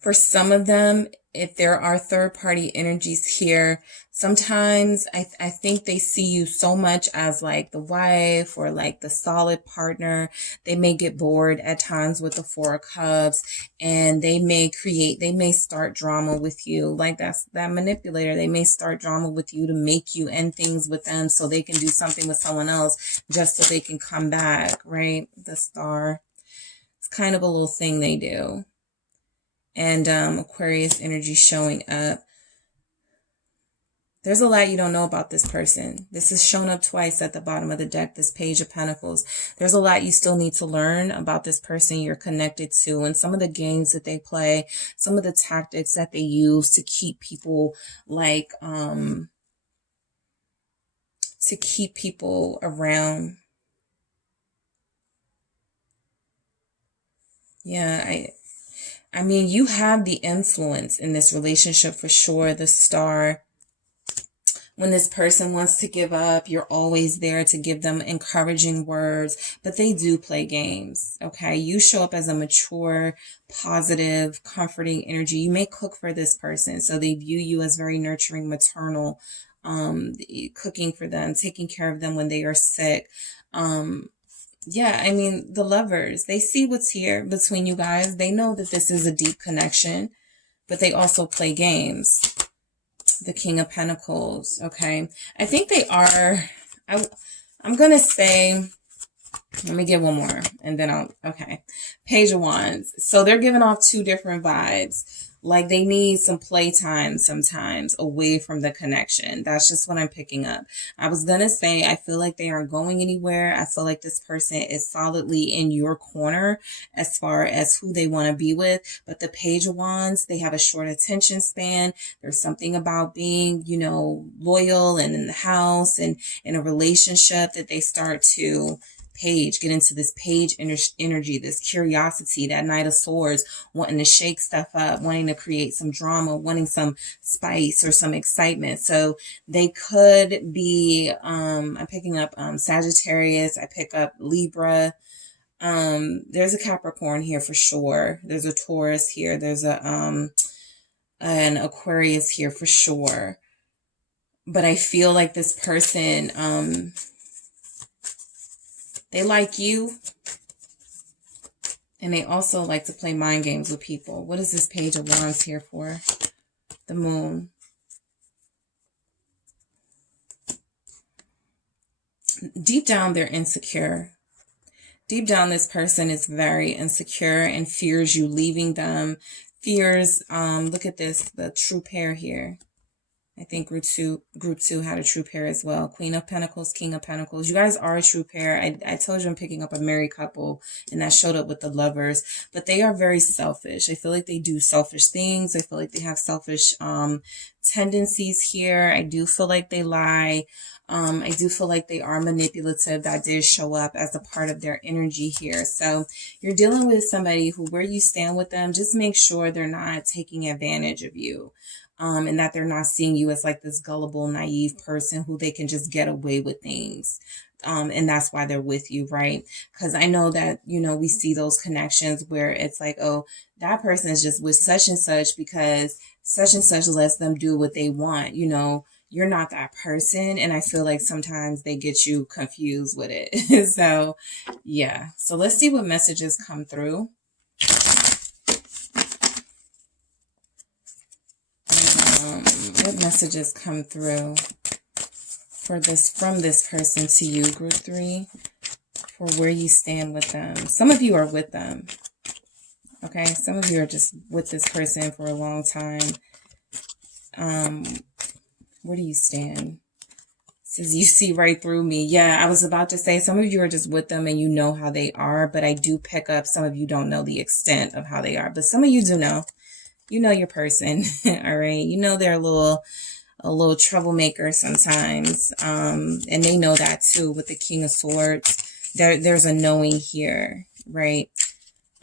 for some of them, if there are third-party energies here, sometimes I think they see you so much as like the wife or like the solid partner. They may get bored at times with the Four of Cups, and they may start drama with you. Like that manipulator. They may start drama with you to make you end things with them so they can do something with someone else just so they can come back, right? The Star. It's kind of a little thing they do. And Aquarius energy showing up. There's a lot you don't know about this person. This is shown up twice at the bottom of the deck, this Page of Pentacles. There's a lot you still need to learn about this person you're connected to, and some of the games that they play, some of the tactics that they use to keep people like, to keep people around. Yeah, I mean, you have the influence in this relationship for sure, the Star. When this person wants to give up, you're always there to give them encouraging words, but they do play games, okay? You show up as a mature, positive, comforting energy. You may cook for this person, so they view you as very nurturing, maternal, cooking for them, taking care of them when they are sick. Yeah, I mean, the Lovers, they see what's here between you guys. They know that this is a deep connection, but they also play games. The King of Pentacles, okay? I think they are, I'm going to say, let me get one more, and then okay. Page of Wands. So they're giving off two different vibes. Like they need some playtime sometimes away from the connection. That's just what I'm picking up. I was going to say, I feel like they aren't going anywhere. I feel like this person is solidly in your corner as far as who they want to be with. But the Page of Wands, they have a short attention span. There's something about being, you know, loyal and in the house and in a relationship that they start to get into this page energy, this curiosity, that Knight of Swords, wanting to shake stuff up, wanting to create some drama, wanting some spice or some excitement. So they could be, I'm picking up Sagittarius, I pick up Libra. There's a Capricorn here for sure. There's a Taurus here. There's an Aquarius here for sure. But I feel like this person, they like you, and they also like to play mind games with people. What is this Page of Wands here for? The Moon. Deep down, they're insecure. Deep down, this person is very insecure and fears you leaving them. Fears, look at this, the true pair here. I think group two had a true pair as well. Queen of Pentacles, King of Pentacles. You guys are a true pair. I told you I'm picking up a married couple, and that showed up with the Lovers. But they are very selfish. I feel like they do selfish things. I feel like they have selfish tendencies here. I do feel like they lie. I do feel like they are manipulative. That did show up as a part of their energy here. So you're dealing with somebody who, where you stand with them, just make sure they're not taking advantage of you. And that they're not seeing you as like this gullible, naive person who they can just get away with things. And that's why they're with you, right? Because I know that, you know, we see those connections where it's like, oh, that person is just with such and such because such and such lets them do what they want. You know, you're not that person. And I feel like sometimes they get you confused with it. So, yeah. So let's see what messages come through. What messages come through for this, from this person to you, group 3, for where you stand with them? Some of you are with them. Okay, some of you are just with this person for a long time. Where do you stand? It says you see right through me. Yeah, I was about to say some of you are just with them and you know how they are, but I do pick up some of you don't know the extent of how they are, but some of you do know. You know your person, all right? You know they're a a little troublemaker sometimes. And they know that too with the King of Swords. There's a knowing here, right?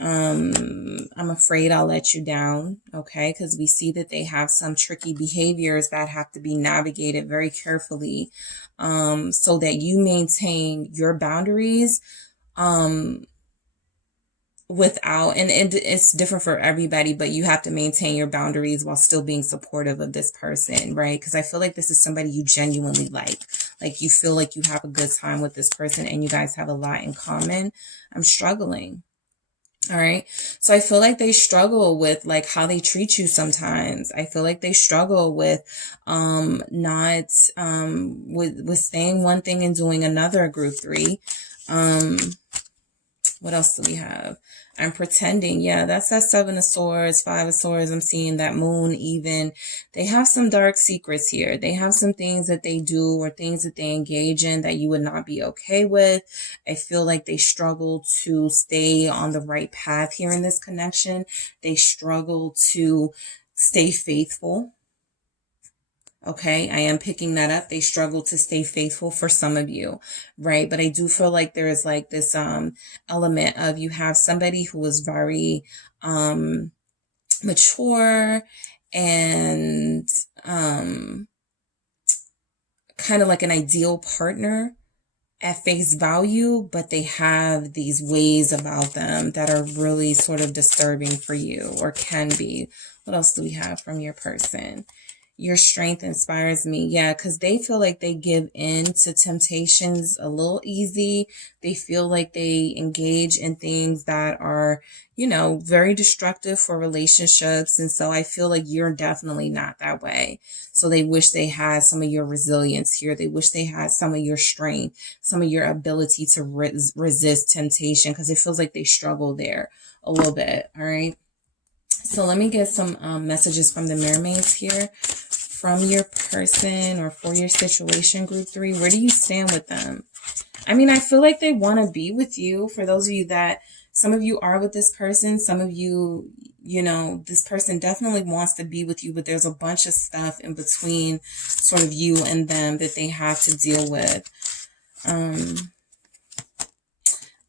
I'm afraid I'll let you down, okay? Because we see that they have some tricky behaviors that have to be navigated very carefully, so that you maintain your boundaries, without, and it's different for everybody, but you have to maintain your boundaries while still being supportive of this person, right? Because I feel like this is somebody you genuinely like you feel like you have a good time with this person and you guys have a lot in common. I'm struggling. All right. So I feel like they struggle with like how they treat you sometimes. I feel like they struggle with not with saying one thing and doing another, group 3. What else do we have? I'm pretending. Yeah, that's that 7 of Swords, 5 of Swords. I'm seeing that Moon even. They have some dark secrets here. They have some things that they do or things that they engage in that you would not be okay with. I feel like they struggle to stay on the right path here in this connection. They struggle to stay faithful. Okay, I am picking that up. They struggle to stay faithful for some of you, right? But I do feel like there is like this element of you have somebody who is very mature and kind of like an ideal partner at face value, but they have these ways about them that are really sort of disturbing for you, or can be. What else do we have from your person? Your strength inspires me. Yeah, because they feel like they give in to temptations a little easy. They feel like they engage in things that are, you know, very destructive for relationships. And so I feel like you're definitely not that way. So they wish they had some of your resilience here. They wish they had some of your strength, some of your ability to resist temptation, because it feels like they struggle there a little bit. All right. So let me get some messages from the mermaids here. From your person or for your situation, group 3, where do you stand with them? I mean, I feel like they want to be with you. For those of you that, some of you are with this person, some of you, you know, this person definitely wants to be with you, but there's a bunch of stuff in between sort of you and them that they have to deal with.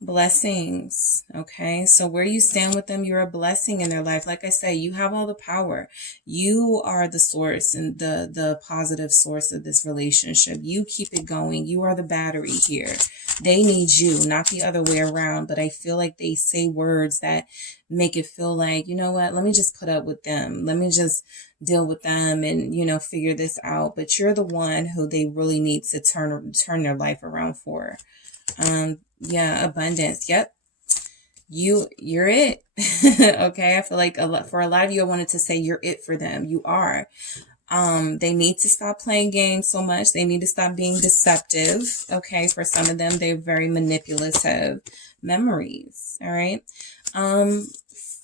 Blessings. Okay. So where do you stand with them? You're a blessing in their life. Like I say, you have all the power. You are the source and the positive source of this relationship. You keep it going. You are the battery here. They need you, not the other way around. But I feel like they say words that make it feel like, you know what, let me just put up with them. Let me just deal with them and, you know, figure this out. But you're the one who they really need to turn their life around for. Yeah, abundance. Yep. You're it. Okay. I feel like for a lot of you, I wanted to say you're it for them. You are. They need to stop playing games so much. They need to stop being deceptive. Okay. For some of them, they're very manipulative. Memories. All right.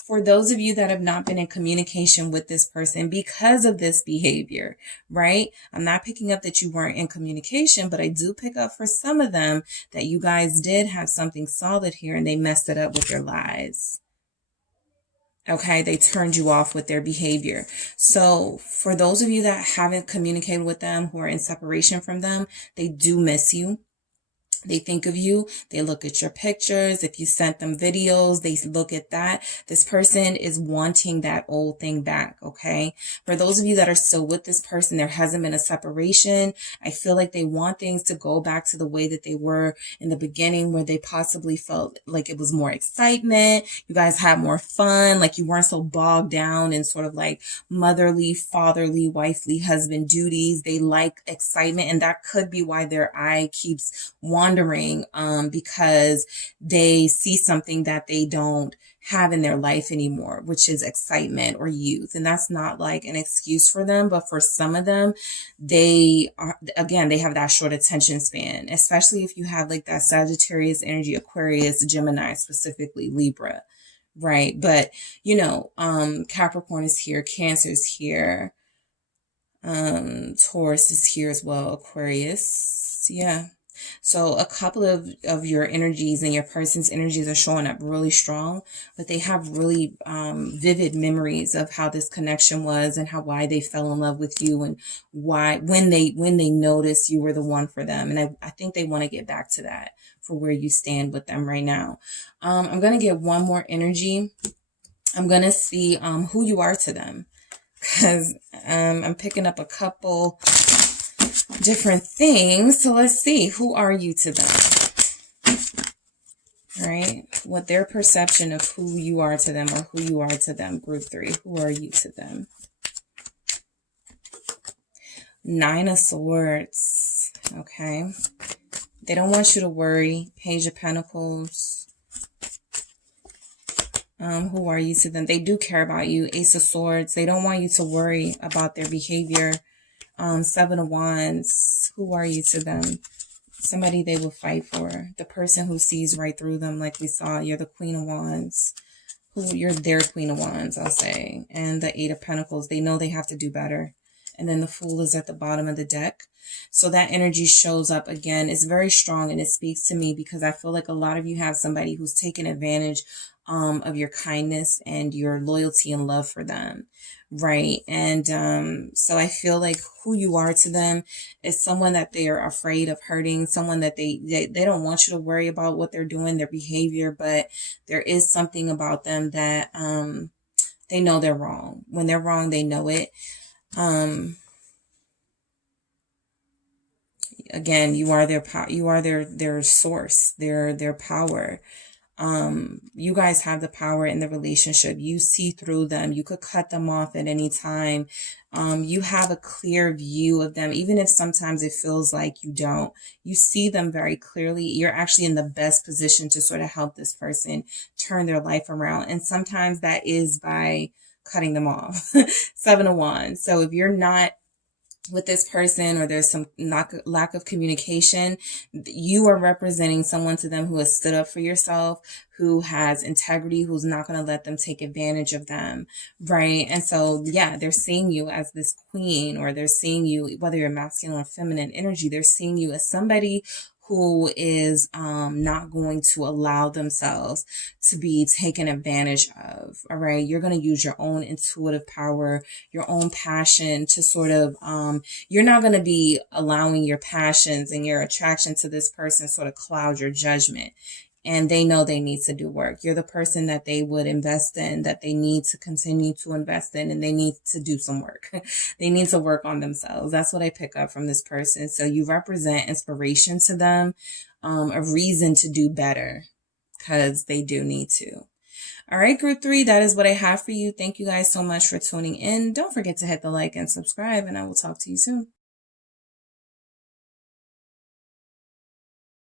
For those of you that have not been in communication with this person because of this behavior, right? I'm not picking up that you weren't in communication, but I do pick up for some of them that you guys did have something solid here and they messed it up with their lies. Okay, they turned you off with their behavior. So for those of you that haven't communicated with them, who are in separation from them, they do miss you. They think of you. They look at your pictures. If you sent them videos, they look at that. This person is wanting that old thing back. Okay. For those of you that are still with this person, there hasn't been a separation. I feel like they want things to go back to the way that they were in the beginning, where they possibly felt like it was more excitement. You guys had more fun. Like you weren't so bogged down in sort of like motherly, fatherly, wifely, husband duties. They like excitement. And that could be why their eye keeps wandering, because they see something that they don't have in their life anymore, which is excitement or youth. And that's not like an excuse for them, but for some of them, they are, again, they have that short attention span, especially if you have like that Sagittarius energy, Aquarius, Gemini, specifically Libra, right? But you know, Capricorn is here, Cancer is here, Taurus is here as well, Aquarius. Yeah. So a couple of your energies and your person's energies are showing up really strong, but they have really vivid memories of how this connection was and why they fell in love with you, and why when they noticed you were the one for them. And I think they want to get back to that for where you stand with them right now. I'm going to get one more energy. I'm going to see who you are to them, because I'm picking up a couple different things. So let's see, who are you to them? All right, what their perception of who you are to them, or who you are to them. Group 3, who are you to them? 9 of Swords. Okay, they don't want you to worry. Page of Pentacles. Who are you to them? They do care about you. Ace of Swords. They don't want you to worry about their behavior. 7 of Wands. Who are you to them? Somebody they will fight for. The person who sees right through them, like we saw. You're the Queen of Wands. You're their Queen of Wands, I'll say. And the 8 of Pentacles. They know they have to do better. And then the Fool is at the bottom of the deck. So that energy shows up again. It's very strong, and it speaks to me because I feel like a lot of you have somebody who's taken advantage of your kindness and your loyalty and love for them, right? And so I feel like who you are to them is someone that they are afraid of hurting, someone that they don't want you to worry about what they're doing, their behavior, but there is something about them that they know they're wrong. When they're wrong, they know it. Again, you are their source, their power. You guys have the power in the relationship. You see through them. You could cut them off at any time. You have a clear view of them, even if sometimes it feels like you don't. You see them very clearly. You're actually in the best position to sort of help this person turn their life around. And sometimes that is by cutting them off. 7 of Wands. So if you're not with this person, or there's some lack of communication, you are representing someone to them who has stood up for yourself, who has integrity, who's not going to let them take advantage of them, right? And so, yeah, they're seeing you as this queen, or they're seeing you, whether you're masculine or feminine energy, they're seeing you as somebody who is not going to allow themselves to be taken advantage of, all right? You're going to use your own intuitive power, your own passion to sort of, you're not going to be allowing your passions and your attraction to this person sort of cloud your judgment. And they know they need to do work. You're the person that they would invest in, that they need to continue to invest in, and they need to do some work. They need to work on themselves. That's what I pick up from this person. So you represent inspiration to them, a reason to do better, because they do need to. All right, group 3, that is what I have for you. Thank you guys so much for tuning in. Don't forget to hit the like and subscribe, and I will talk to you soon.